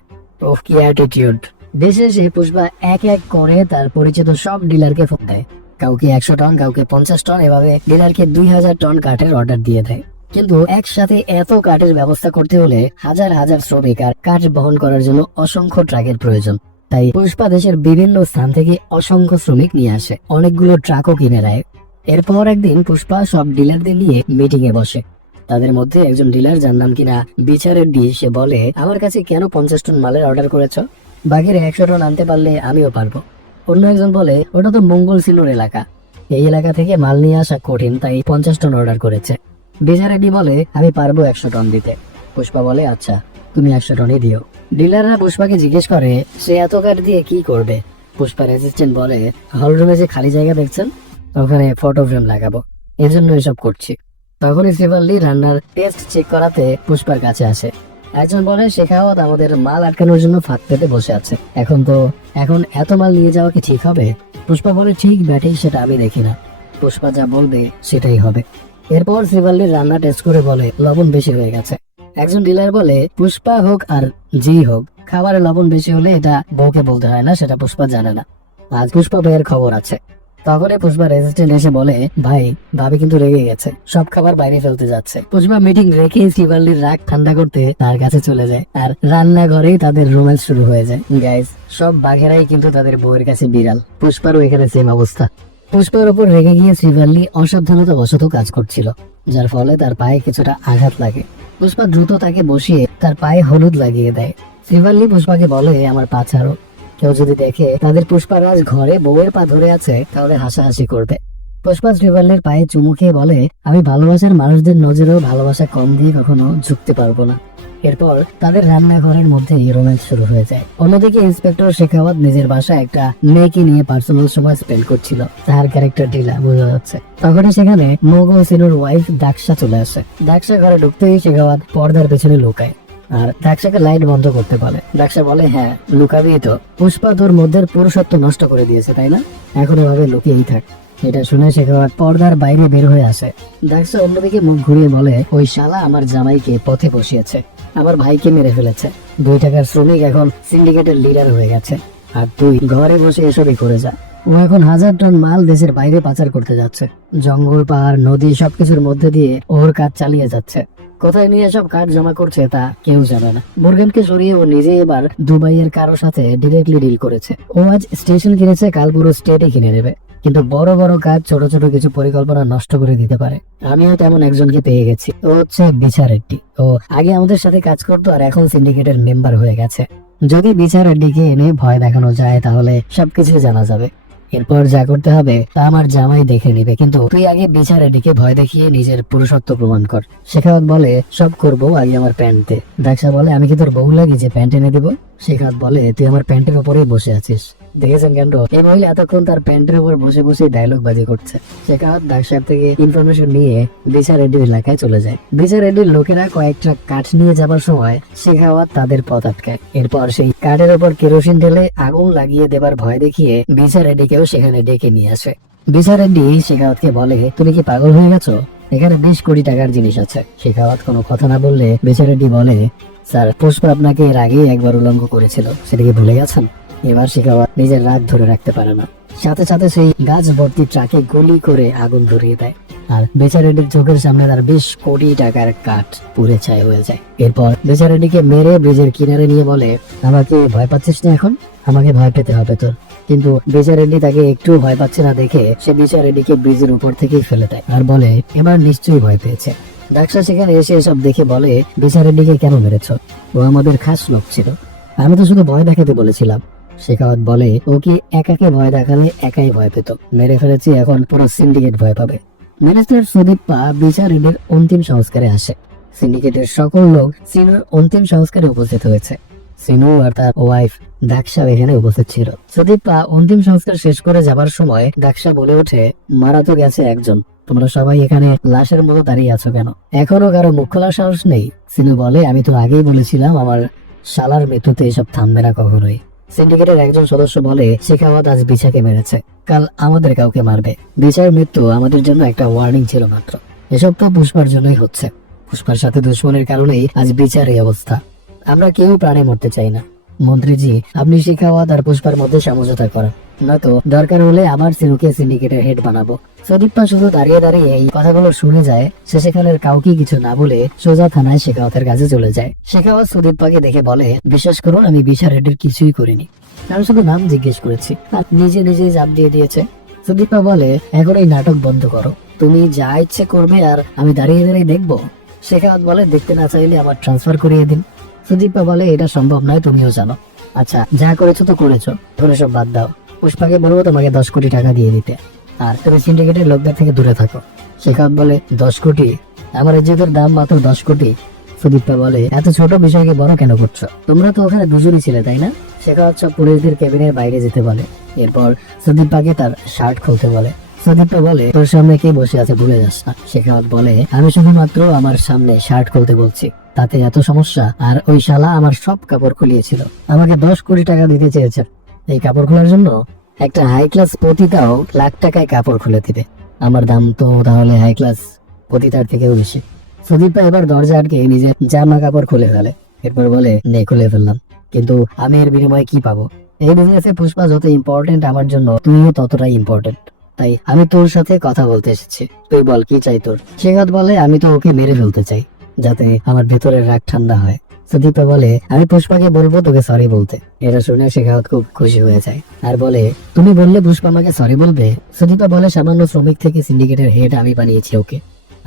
ওহ কি অ্যাটিটিউড! দেশে এসে পুষ্পা এক এক করে তার পরিচিত সব ডিলারকে ফোন দেয়, কাউকে 100 টন, কাউকে 50 টন, এভাবে ডিলারকে 2000 টন কাঠের অর্ডার দিয়ে দেয়। কিন্তু একসাথে এত কাঠের ব্যবস্থা করতে হলে হাজার হাজার শ্রমিক আর কাঠ বহন করার জন্য অসংখ্য ট্রাকের প্রয়োজন। তাই পুষ্পা দেশের বিভিন্ন স্থান থেকে অসংখ্য শ্রমিক নিয়ে আসে, অনেকগুলো ট্রাকও কিনে নেয়। এরপর একদিন পুষ্পা সব ডিলারদের নিয়ে মিটিং এ বসে। তাদের মধ্যে একজন ডিলার, যার নাম কিনা বিচারের ডি, সে বলে আমার কাছে কেন 50 টন মালের অর্ডার করেছ? বাকির 100 টন আনতে পারলে আমিও পারবো। অন্য একজন বলে ওটা তো মঙ্গল সিলোর এলাকা, এই এলাকা থেকে মাল নিয়ে আসা কঠিন, তাই 50 টন অর্ডার করেছে। বিচারের ডি বলে আমি পারবো 100 টন দিতে। পুষ্পা বলে আচ্ছা তুমি 100 টনই দিও। ডিলাররা পুষ্পাকে জিজ্ঞেস করে সে এত কাঠ দিয়ে কি করবে? পুষ্পার অ্যাসিস্ট্যান্ট বলে হলরুমে যে খালি জায়গা দেখছেন ওখানে ফটো ফ্রেম লাগাবো, এজন্য এসব করছি। তখনই শ্রীবাল্লি রান্নার টেস্ট চেক করাতে পুষ্পার কাছে আসে। একজন বলে শেখাওয়াত আমাদের মাল আটকানোর জন্য ফাঁক পেতে বসে আছে, এখন এত মাল নিয়ে যাওয়া কি ঠিক হবে? পুষ্পা বলে ঠিক ব্যাটেই, সেটা আমি দেখি না, পুষ্পা যা বলবে সেটাই হবে। এরপর শ্রীবাল্লির রান্না টেস্ট করে বলে লবণ বেশি হয়ে গেছে। একজন ডিলার বলে পুষ্পা হোক আর যেই হোক, খাবারে লবণ বেশি হলে এটা বউকে বলতে হয় না, সেটা পুষ্পা জানে না। আজ পুষ্পা ভাইয়ের খবর আছে। তখনই পুষ্পা রেজিস্ট্যান্ট এসে বলে ভাই ভাবি কিন্তু রেগে গেছে, সব খাবার বাইরে ফেলতে যাচ্ছে। পুষ্পা মিটিং রেখে শ্রীবাল্লির রাগ ঠান্ডা করতে তার কাছে চলে যায়, আর রান্নাঘরেই তাদের রোম্যান্স শুরু হয়ে যায়। গাইস, সব বাঘেরাই কিন্তু তাদের বউয়ের কাছে বিড়াল, পুষ্পারও এখানে সেম অবস্থা। পুষ্পার উপর রেগে গিয়ে শ্রীবাল্লি অসাবধানতা বশত কাজ করছিল, যার ফলে তার পায়ে কিছুটা আঘাত লাগে। পুষ্পা দ্রুত তাকে বসিয়ে তার পায়ে হলুদ লাগিয়ে দেয়। শ্রীবাল্লি পুষ্পাকে বলে আমার পা ছাড়ো, কেউ যদি দেখে তাদের পুষ্পারাজ ঘরে বউয়ের পা ধরে আছে তাহলে হাসাহাসি করবে। পুষ্পা শ্রীবাল্লির পায়ে চুমু খেয়ে বলে আমি ভালোবাসার মানুষদের নজরেও ভালোবাসা কম দিয়ে কখনো ঝুঁকতে পারবো না। এরপর তাদের রান্নাঘরের মধ্যে রোম্যান্স শুরু হয়ে যায়। অন্যদিকে ইন্সপেক্টর শেখাওয়াত নিজের বাসায় একটা মেয়েকে নিয়ে পার্সোনাল সময় স্পেন্ড করছিল, তার ক্যারেক্টার ঢিলা বোঝা যাচ্ছে। তখনই সেখানে মোগল সিনুর ওয়াইফ দাক্ষা চলে আসে। দাক্ষা ঘরে ঢুকতেই শেখাওয়াত পর্দার পেছনে লুকায়, আর দাক্ষাকে লাইট বন্ধ করতে বলে। দাক্ষা বলে হ্যাঁ লুকাবি তো, পুষ্পা তোর মধ্যে পুরুষত্ব নষ্ট করে দিয়েছে তাই না, এখন এভাবে লুকিয়েই থাক। এটা শুনে শেখাওয়াত পর্দার বাইরে বের হয়ে আসে। দাক্ষা অন্যদিকে মুখ ঘুরিয়ে বলে ওই শালা আমার জামাইকে পথে বসিয়েছে, আমার ভাইকে মেরে ফেলেছে, 2 টাকার শ্রমিক এখন সিন্ডিকেটের লিডার হয়ে গেছে, আর তুই ঘরে বসে এসবই করে যা। ও এখন 1000 টন মাল দেশের বাইরে পাচার করতে যাচ্ছে, জঙ্গল পাহাড় নদী সবকিছুর মধ্যে দিয়ে ওর কাজ চালিয়ে যাচ্ছে। কোথায় নিয়ে সব কাঠ জমা করছে তা কেউ জানে না। মুরগানকে সরিয়ে ও নিজে এবার দুবাইয়ের কারো সাথে ডিরেক্টলি ডিল করেছে। ও আজ স্টেশন কিনেছে, কাল পুরো স্টেটে কিনে নেবে, কিন্তু বড় বড় কাজ ছোট ছোট কিছু পরিকল্পনা নষ্ট করে দিতে পারে। আমিও তেমন একজনকে পেয়ে গেছি, ও হচ্ছে বিচার রেড্ডি। ও আগে আমাদের সাথে কাজ করতো আর এখন সিন্ডিকেটের মেম্বার হয়ে গেছে। যদি বিচার রেড্ডিকে এনে ভয় দেখানো যায় তাহলে সবকিছু জানা যাবে। এরপর যা করতে হবে তা আমার জামাই দেখে নিবে, কিন্তু তুই আগে বিচার এদিকে ভয় দেখিয়ে নিজের পুরুষত্ব প্রমাণ কর। শেখাওয়াত বলে সব করবো, আগে আমার প্যান্ট দে। দাক্সা বলে আমি কি তোর বউ লাগি যে প্যান্ট এনে দেবো? শেখাওয়াত বলে তুই আমার প্যান্টের উপরেই বসে আছিস। দেখেছেন কেন এই মহিলা এতক্ষণ তার প্যান্টের উপর বসে বসে ডায়লগ বাজি করছে। শেখাওয়াত দাক্সার থেকে ইনফরমেশন নিয়ে বিচার রেড্ডির এলাকায় চলে যায়। বিচার রেড্ডির লোকেরা কয়েকটা কাঠ নিয়ে যাবার সময় শেখাওয়াত তাদের পথ আটকায়। এরপর সেই কাঠের উপর কেরোসিন ঢেলে আগুন লাগিয়ে দেবার ভয় দেখিয়ে বিচার রেড্ডিকেও সেখানে ডেকে নিয়ে আসে। বিচার রেড্ডি শেখাওয়াতকে বলে তুমি কি পাগল হয়ে গেছো? এখানে 20 কোটি টাকার জিনিস আছে। শেখাওয়াত কোনো কথা না বললে বিচার রেড্ডি বলে স্যার, পুষ্পা আপনাকে এর আগেই একবার উল্লঙ্ঘ করেছিল, সেটাকে ভুলে গেছেন? এবার শেখাওয়াত নিজের রাগ ধরে রাখতে পারে না, সাথে সাথে সেই গাছ ভর্তি ট্রাকে গুলি করে আগুন ধরিয়ে দেয়। আর বেচারেডির চোখের সামনে তার 20 কোটি টাকার কাঠ পুড়ে ছাই হয়ে যায়। এরপর বেচারেডিকে মেরে ব্রিজের কিনারে নিয়ে বলে আমাকে ভয় পাচ্ছিস না? এখন আমাকে ভয় পেতে হবে তোর। কিন্তু বেচারেডি তাকে একটু ভয় পাচ্ছে না দেখে সে বেচারেডিকে ব্রিজের উপর থেকেই ফেলে দেয় আর বলে এবার নিশ্চয়ই ভয় পেয়েছে। ডাক্তার সেখানে এসে এসব দেখে বলে বেচারেডিকে কেন মেরেছ? ও আমাদের খাস লোক ছিল, আমি তো শুধু ভয় দেখাতে বলেছিলাম। শেখাওয়াত বলে ওকে একাকে ভয় দেখালে একাই ভয় পেত, মেরে ফেলেছি, এখন পুরো সিন্ডিকেট ভয় পাবে। মিনিস্টার সুদীপ্পা বিচারেডির অন্তিম সংস্কারে আসে। সিন্ডিকেটের সকল লোক সিনুর অন্তিম সংস্কারে উপস্থিত হয়েছে। সিনু আর তার ওয়াইফ দাক্সা এখানে উপস্থিত ছিল। সুদীপ্পা অন্তিম সংস্কার শেষ করে যাবার সময় দাক্সা বলে ওঠে মারা তো গেছে একজন, তোমরা সবাই এখানে লাশের মতো দাঁড়িয়ে আছো কেন? এখনো কারো মুখ খোলার সাহস নেই? সিনু বলে আমি তো আগেই বলেছিলাম আমার শালার মৃত্যুতে এসব থামবে না কখনোই। সিন্ডিকেটের একজন সদস্য বলে শেখাওয়াত আজ বিছাকে মেরেছে, কাল আমাদের কাউকে মারবে। বিচার মৃত্যু আমাদের জন্য একটা ওয়ার্নিং ছিল মাত্র। এসব তো পুষ্পার জন্যই হচ্ছে, পুষ্পার সাথে দুশ্মনের কারণেই আজ বিচার এই অবস্থা। আমরা কেউ প্রাণে মরতে চাই না। মন্ত্রীজি, আপনি শেখাওয়াত আর পুষ্পার মধ্যে সমঝোতা করেন, নয়তো দরকার হলে আবার সিনুকে সিন্ডিকেটের হেড বানাবো। সুদীপ্পা শুধু দাঁড়িয়ে দাঁড়িয়ে এই কথাগুলো শুনে যায়। সে সেখানের কাউকে কিছু না বলে সোজা থানায় শেখাওয়াতের কাছে চলে যায়। শেখাওয়াত সুদীপ্পাকে দেখে বলে বিশ্বাস করুন আমি বিচার হেডের কিছুই করিনি, আমি শুধু নাম জিজ্ঞেস করেছি, নিজে নিজেই জাপ দিয়ে দিয়েছে। সুদীপ্পা বলে এখন এই নাটক বন্ধ করো, তুমি যা ইচ্ছে করবে আর আমি দাঁড়িয়ে দাঁড়িয়ে দেখবো। শেখাওয়াত বলে দেখতে না চাইলে আমার ট্রান্সফার করিয়ে দিন। সুদীপ্পা বলে এটা সম্ভব নয়, তুমিও জানো। আচ্ছা যা করেছো তো করেছো, ধরে সব বাদ দাও। পুষ্পাকে বলবো তোমাকে 10 কোটি টাকা দিয়ে দিতে, আর তুমি সিন্ডিকেটের লোকদের থেকে দূরে থাকো। শেখাওয়াত বলে 10 কোটি? আমার ইজ্জতের দাম মাত্র 10 কোটি। সুদীপ্পা বলে এত ছোট বিষয়কে বড় কেন করছো? তোমরা তো ওখানে দুজনই ছিলে তাই না? শেখাওয়াত সব পুলিশদের কেবিনের বাইরে যেতে বলে। এরপর সুদীপ্পাকে তার শার্ট খুলতে বলে। সুদীপ্পা বলে তোর সামনে কে বসে আছে ভুলে যাস না। শেখাওয়াত বলে আমি শুধুমাত্র আমার সামনে শার্ট খুলতে বলছি, তাতে এত সমস্যা? আর ওই শালা আমার সব কাপড় খুলিয়েছিল, আমাকে 10 কোটি টাকা দিতে চেয়েছে এই কাপড় খোলার জন্য। একটা হাই ক্লাস পতিতাও লাখ টাকায় কাপড় খুলে দিবে, আমার দাম তো তাহলে হাই ক্লাস পতিতার থেকেও বেশি। সুদীপ্পা এবার দরজা আটকে নিজের জামা কাপড় খুলে ফেলে। এরপর বলে নে খুলে ফেললাম, কিন্তু আমি এর বিনিময়ে কি পাবো? এই বিজনেসে পুষ্পা যত ইম্পর্টেন্ট আমার জন্য তুমিও ততটাই ইম্পর্টেন্ট, তাই আমি তোর সাথে কথা বলতে এসেছি, তুই বল কি চাই তোর? শেখাওয়াত বলে আমি তো ওকে মেরে ফেলতে চাই যাতে আমার ভেতরের রাগ ঠান্ডা হয়। সুদীপ্পা বলে আমি পুষ্পাকে বলবো তোকে সরি বলতে। এটা শুনে শেখাওয়াত খুব খুশি হয়ে যায় আর বলে তুমি বললে পুষ্পা আমাকে সরি বলবে? সুদীপ্পা বলে সামান্য শ্রমিক থেকে সিন্ডিকেটের হেড আমি বানিয়েছি ওকে,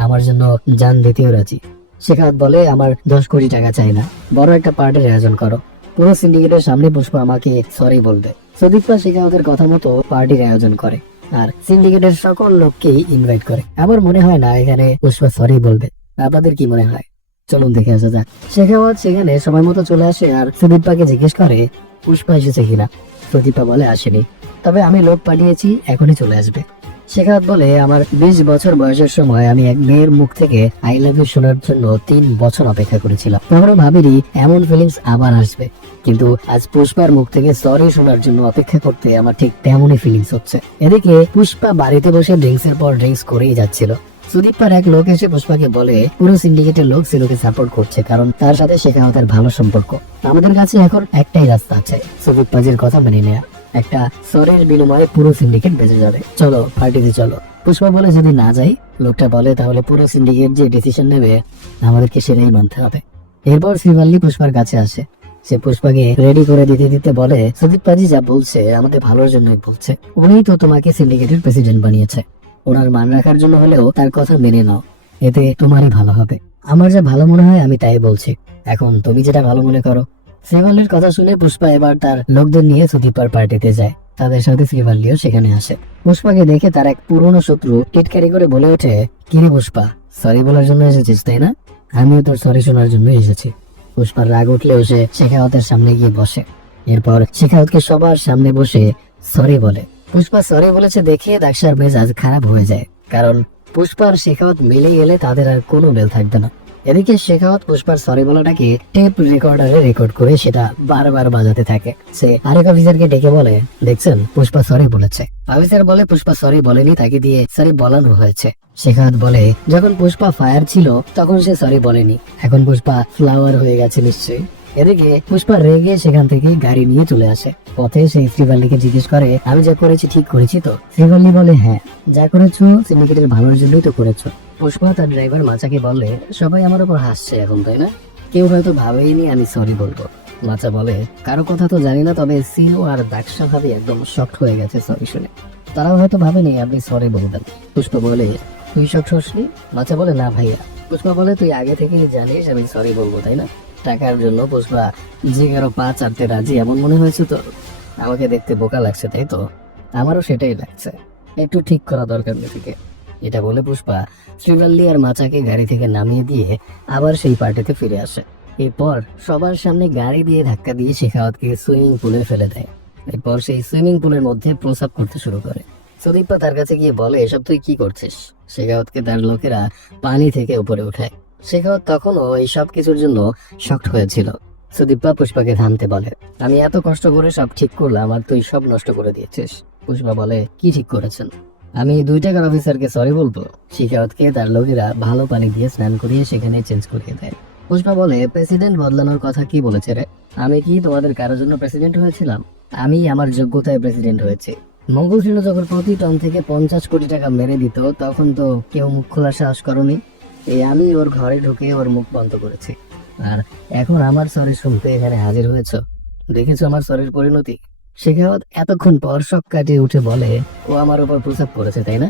আমার জন্য জান দিতেও রাজি। শেখাওয়াত বলে আমার 10 কোটি টাকা চাই না, বড় একটা পার্টির আয়োজন করো, পুরো সিন্ডিকেটের সামনে পুষ্পা আমাকে সরি বলবে। সুদীপ্পা শেখাওয়াতের কথা মতো পার্টির আয়োজন করে আর সিন্ডিকেটের সকল লোককেই ইনভাইট করে। আমার মনে হয় না এখানে পুষ্পা সরি বলবে, আপনাদের কি মনে হয়? চলুন দেখে আসা যাক। শেখাওয়াত সেখানে সময় মতো চলে আসে আর সুদীপ্পাকে জিজ্ঞেস করে পুষ্পা এসেছে কিনা। সুদীপ্পা বলে আসেনি, তবে আমি লোক পাঠিয়েছি, এখনই চলে আসবে। শেখাওয়াত বলে আমার 20 বছর বয়সের সময় আমি এক মেয়ের মুখ থেকে আই লাভ ইউ শোনার জন্য 3 বছর অপেক্ষা করেছিলাম, কখনো ভাবিনি এমন ফিলিংস আবার আসবে, কিন্তু আজ পুষ্পার মুখ থেকে সরি শোনার জন্য অপেক্ষা করতে আমার ঠিক তেমনই ফিলিংস হচ্ছে। এদিকে পুষ্পা বাড়িতে বসে ড্রিঙ্কসের পর ড্রিঙ্কস করেই যাচ্ছিল। সুদীপ্পার এক লোক এসে পুষ্পাকে বলে পুরো সিন্ডিকেটের লোক সিনুকে সাপোর্ট করছে, কারণ তার সাথে শেখাওয়াতের ভালো সম্পর্ক। আমাদের কাছে এখন একটাই রাস্তা আছে, সুদীপ্পাজির কথা মেনে নেয়া। একটা সরের বিনিময়ে পুরো সিন্ডিকেট বেঁচে যাবে, চলো পার্টিতে চলো। পুষ্পা বলে যদি না যাই? লোকটা বলে তাহলে পুরো সিন্ডিকেট যে ডিসিশন নেবে আমাদেরকে সেটাই মানতে হবে। এরপর শিবাল্লি পুষ্পার কাছে আসে, সে পুষ্পাকে রেডি করে দিতে দিতে বলে সুদীপ্পাজি যা বলছে আমাদের ভালোর জন্যই বলছে, উনি তো তোমাকে সিন্ডিকেটের প্রেসিডেন্ট বানিয়েছে, ওনার মান রাখার জন্য হলেও তার কথা মেনে নাও, এতে তোমারই ভালো হবে। আমার যা ভালো মনে হয় আমি তাই বলছি, এখন তুমি যেটা ভালো মনে করো। শিবাল্লির কথা শুনে পুষ্পা এবার তার লোকদের নিয়ে সুদীপ্পার পার্টিতে যায়। তাদের সাথে শ্রীভাল্লিও সেখানে আসে। পুষ্পাকে দেখে তার এক পুরনো শত্রু টিটকারি করে বলে ওঠে, কিরে পুষ্পা, সরি বলার জন্য এসেছিস তাই না? আমিও তোর সরি শোনার জন্য এসেছি। পুষ্পার রাগ উঠলেও সে শেখাওয়াতের সামনে গিয়ে বসে। এরপর শেখাওয়াতকে সবার সামনে বসে সরি বলে। পুষ্পা সরি বলেছে দেখে দাক্সার মেজাজ খারাপ হয়ে যায়, কারণ পুষ্পার শেখাওয়াত মিলে গেলে তাদের আর কোনো মেল থাকবে না। এদিকে শেখাওয়াত পুষ্পার সরি বলাটাকে টেপ রেকর্ডারে রেকর্ড করে সেটা বারবার বাজাতে থাকে। সে আরেক অফিসারকে ডেকে বলে, দেখছেন পুষ্পা সরি বলেছে। অফিসার বলে পুষ্পা সরি বলেনি, তাকে দিয়ে সরি বলানো হয়েছে। শেখাওয়াত বলে, যখন পুষ্পা ফায়ার ছিল তখন সে সরি বলেনি, এখন পুষ্পা ফ্লাওয়ার হয়ে গেছে নিশ্চয়ই। এদিকে পুষ্পা রেগে সেখান থেকে গাড়ি নিয়ে চলে আসে। পথে সেই শ্রীভাল্লিকে জিজ্ঞেস করে, আমি যা করেছি ঠিক করেছি তো? শ্রীভাল্লি বলে, হ্যাঁ, যা করেছো সিন্ডিকেটের ভালোর জন্যই তো করেছো। পুষ্পা তার ড্রাইভার মাচাকে বলে, সবাই আমার উপর হাসছে এখন তাই না? কেউ হয়তো ভাবেইনি আমি সরি বলবো। মাচা বলে, কারো কথা তো জানি না, তবে সিনু আর দাক্সা ভাবি একদম শক্ট হয়ে গেছে সরি শুনে। তারাও হয়তো ভাবেনি আপনি সরি বলবেন। পুষ্পা বলে, তুই শক্ট হসনি? মাচা বলে, না ভাইয়া। পুষ্পা বলে, তুই আগে থেকে জানিস আমি সরি বলবো তাই না? টাকার জন্য পুষ্পা যে কারো পা চাটতে রাজি এমন মনে হয়েছে তো? আমাকে দেখতে বোকা লাগছে তাই তো? আমারও সেটাই লাগছে, একটু ঠিক করা দরকার নিজেকে। এটা বলে পুষ্পা শ্রীভাল্লি আর মাচাকে গাড়ি থেকে নামিয়ে দিয়ে আবার সেই পার্টিতে ফিরে আসে। এরপর সবার সামনে গাড়ি দিয়ে ধাক্কা দিয়ে শেখাওয়াতকে সুইমিং পুলে ফেলে দেয়। এরপর সেই সুইমিং পুলের মধ্যে প্রসাব করতে শুরু করে। সুদীপ্পা তার কাছে গিয়ে বলে, এসব তুই কি করছিস? শেখাওয়াতকে তার লোকেরা পানি থেকে উপরে উঠায়। শেখাওয়াত তখনও এই সব কিছুর জন্য শক্ট হয়েছিল। সুদীপ্পা পুষ্পাকে থামতে বলে, আমি এত কষ্ট করে সব ঠিক করলাম আর তুই সব নষ্ট করে দিয়েছিস। পুষ্পা বলে, কি ঠিক করেছেন? আমি 2 টাকার অফিসারকে সরি বলবো? শেখাওয়াতকে তার লোকেরা ভালো পানি দিয়ে স্নান করিয়ে সেখানে চেঞ্জ করিয়ে দেয়। পুষ্পা বলে, প্রেসিডেন্ট বদলানোর কথা কি বলেছে রে? আমি কি তোমাদের কারোর জন্য প্রেসিডেন্ট হয়েছিলাম? আমি আমার যোগ্যতায় প্রেসিডেন্ট হয়েছি। মঙ্গলসিংহ যখন প্রতি টন থেকে 50 কোটি টাকা মেরে দিত তখন তো কেউ মুখ খোলার সাহস করনি। এই আমি ওর ঘরে ঢুকে ওর মুখ বন্ধ করেছি, আর এখন আমার সরি শুনতে এখানে হাজির হয়েছ। দেখেছো আমার সরির পরিণতি? শেখাওয়াত এতক্ষণ পর শক কাটিয়ে উঠে বলে, ও আমার উপর প্রসাব করেছে তাই না?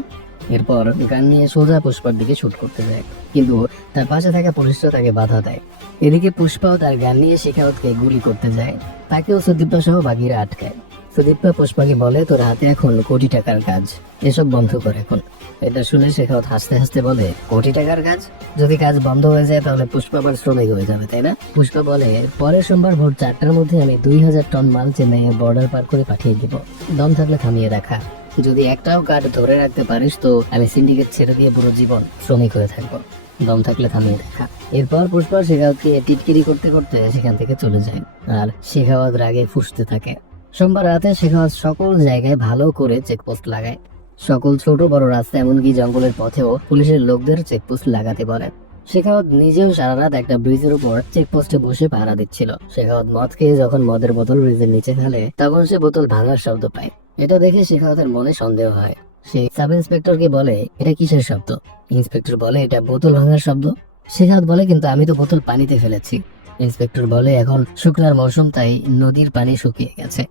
এরপর গান নিয়ে সোজা পুষ্পার দিকে শুট করতে যায়, কিন্তু তার পাশে থাকা পুলিশরা তাকে বাধা দেয়। এদিকে পুষ্পাও তার গান নিয়ে শেখাওয়াতকে গুলি করতে যায়, তাকেও সুদীপ্পা সহ বাকিরা আটকায়। সুদীপ্পা পুষ্পাকে বলে, তোর হাতে এখন কোটি টাকার কাজ, এসব বন্ধ কর এখন। এটা শুনে শেখাওয়াত হাসতে হাসতে বলে, কোটি টাকার কাজ? যদি কাজ বন্ধ হয়ে যায় তাহলে পুষ্পা আবার শ্রমিক হয়ে যাবে তাই না? পুষ্পা বলে, পরের সোমবার ভোর 4টার মধ্যে আমি 2000 টন মাল চেন্নাইয়ের বর্ডার পার করে পাঠিয়ে দিব। দম থাকলে থামিয়ে রাখা। যদি একটাও কার্ড ধরে রাখতে পারিস তো আমি সিন্ডিকেট ছেড়ে দিয়ে পুরো জীবন শ্রমিক হয়ে থাকবো। দম থাকলে থামিয়ে রাখা। এরপর পুষ্পা শেখাওয়াতকে টিটকিরি করতে করতে সেখান থেকে চলে যায়, আর শেখাওয়াত রাগে ফুঁসতে থাকে। সোমবার রাতে শেখাওয়াত সকল জায়গায় ভালো করে চেকপোস্ট লাগায়। সকল ছোট বড় রাস্তা এমনকি জঙ্গলের পথেও পুলিশের লোকদের চেকপোস্ট লাগাতে বলে। শেখাওয়াত নিজেও সারা রাত একটা ব্রিজের উপর চেকপোস্টে বসে পাহারা দিচ্ছিল। শেখাওয়াত মদ খেয়ে যখন মদের বোতল ব্রিজের নিচে ফেলে তখন সে বোতল ভাঙার শব্দ পায়। এটা দেখে শেখাওয়াতের মনে সন্দেহ হয়। সে সাব ইন্সপেক্টরকে বলে, এটা কিসের শব্দ? ইন্সপেক্টর বলে, এটা বোতল ভাঙার শব্দ। শেখাওয়াত বলে, কিন্তু আমি তো বোতল পানিতে ফেলেছি। ইন্সপেক্টর বলে, এখন শুকনার মৌসুম, তাই নদীর পানি শুকিয়ে গেছে,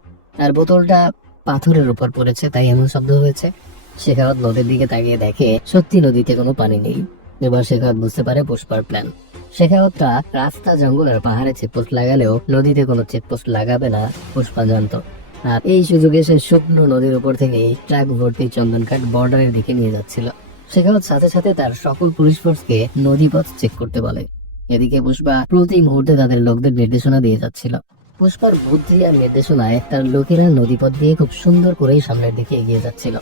আর বোতলটা পাথরের উপর পড়েছে, তাই এমন শব্দ হয়েছে। শেখাওয়াত নদীর দিকে তাকিয়ে দেখে সত্যি নদীতে কোনো পানি নেই। এবার শেখাওয়াত বুঝতে পারে পুষ্পার প্ল্যান। শেখাওয়াতরা রাস্তা জঙ্গল আর পাহাড়ে চেকপোস্ট লাগালেও নদীতে কোনো চেকপোস্ট লাগাবে না পুষ্পা জানতো। আর এই সুযোগে সে শুকনো নদীর উপর থেকে ট্রাক ভর্তি চন্দন কাঠ বর্ডারের দিকে নিয়ে যাচ্ছিল। শেখাওয়াত সাথে সাথে তার সকল পুলিশ ফোর্সকে নদীপথ চেক করতে বলে। এদিকে পুষ্পা প্রতি মুহূর্তে তাদের লোকদের নির্দেশনা দিয়ে যাচ্ছিল। পুষ্পার বুদ্ধি আর নির্দেশনায় তার লোকেরা নদীপথ দিয়ে খুব সুন্দর করেই সামনের দিকে এগিয়ে যাচ্ছিল।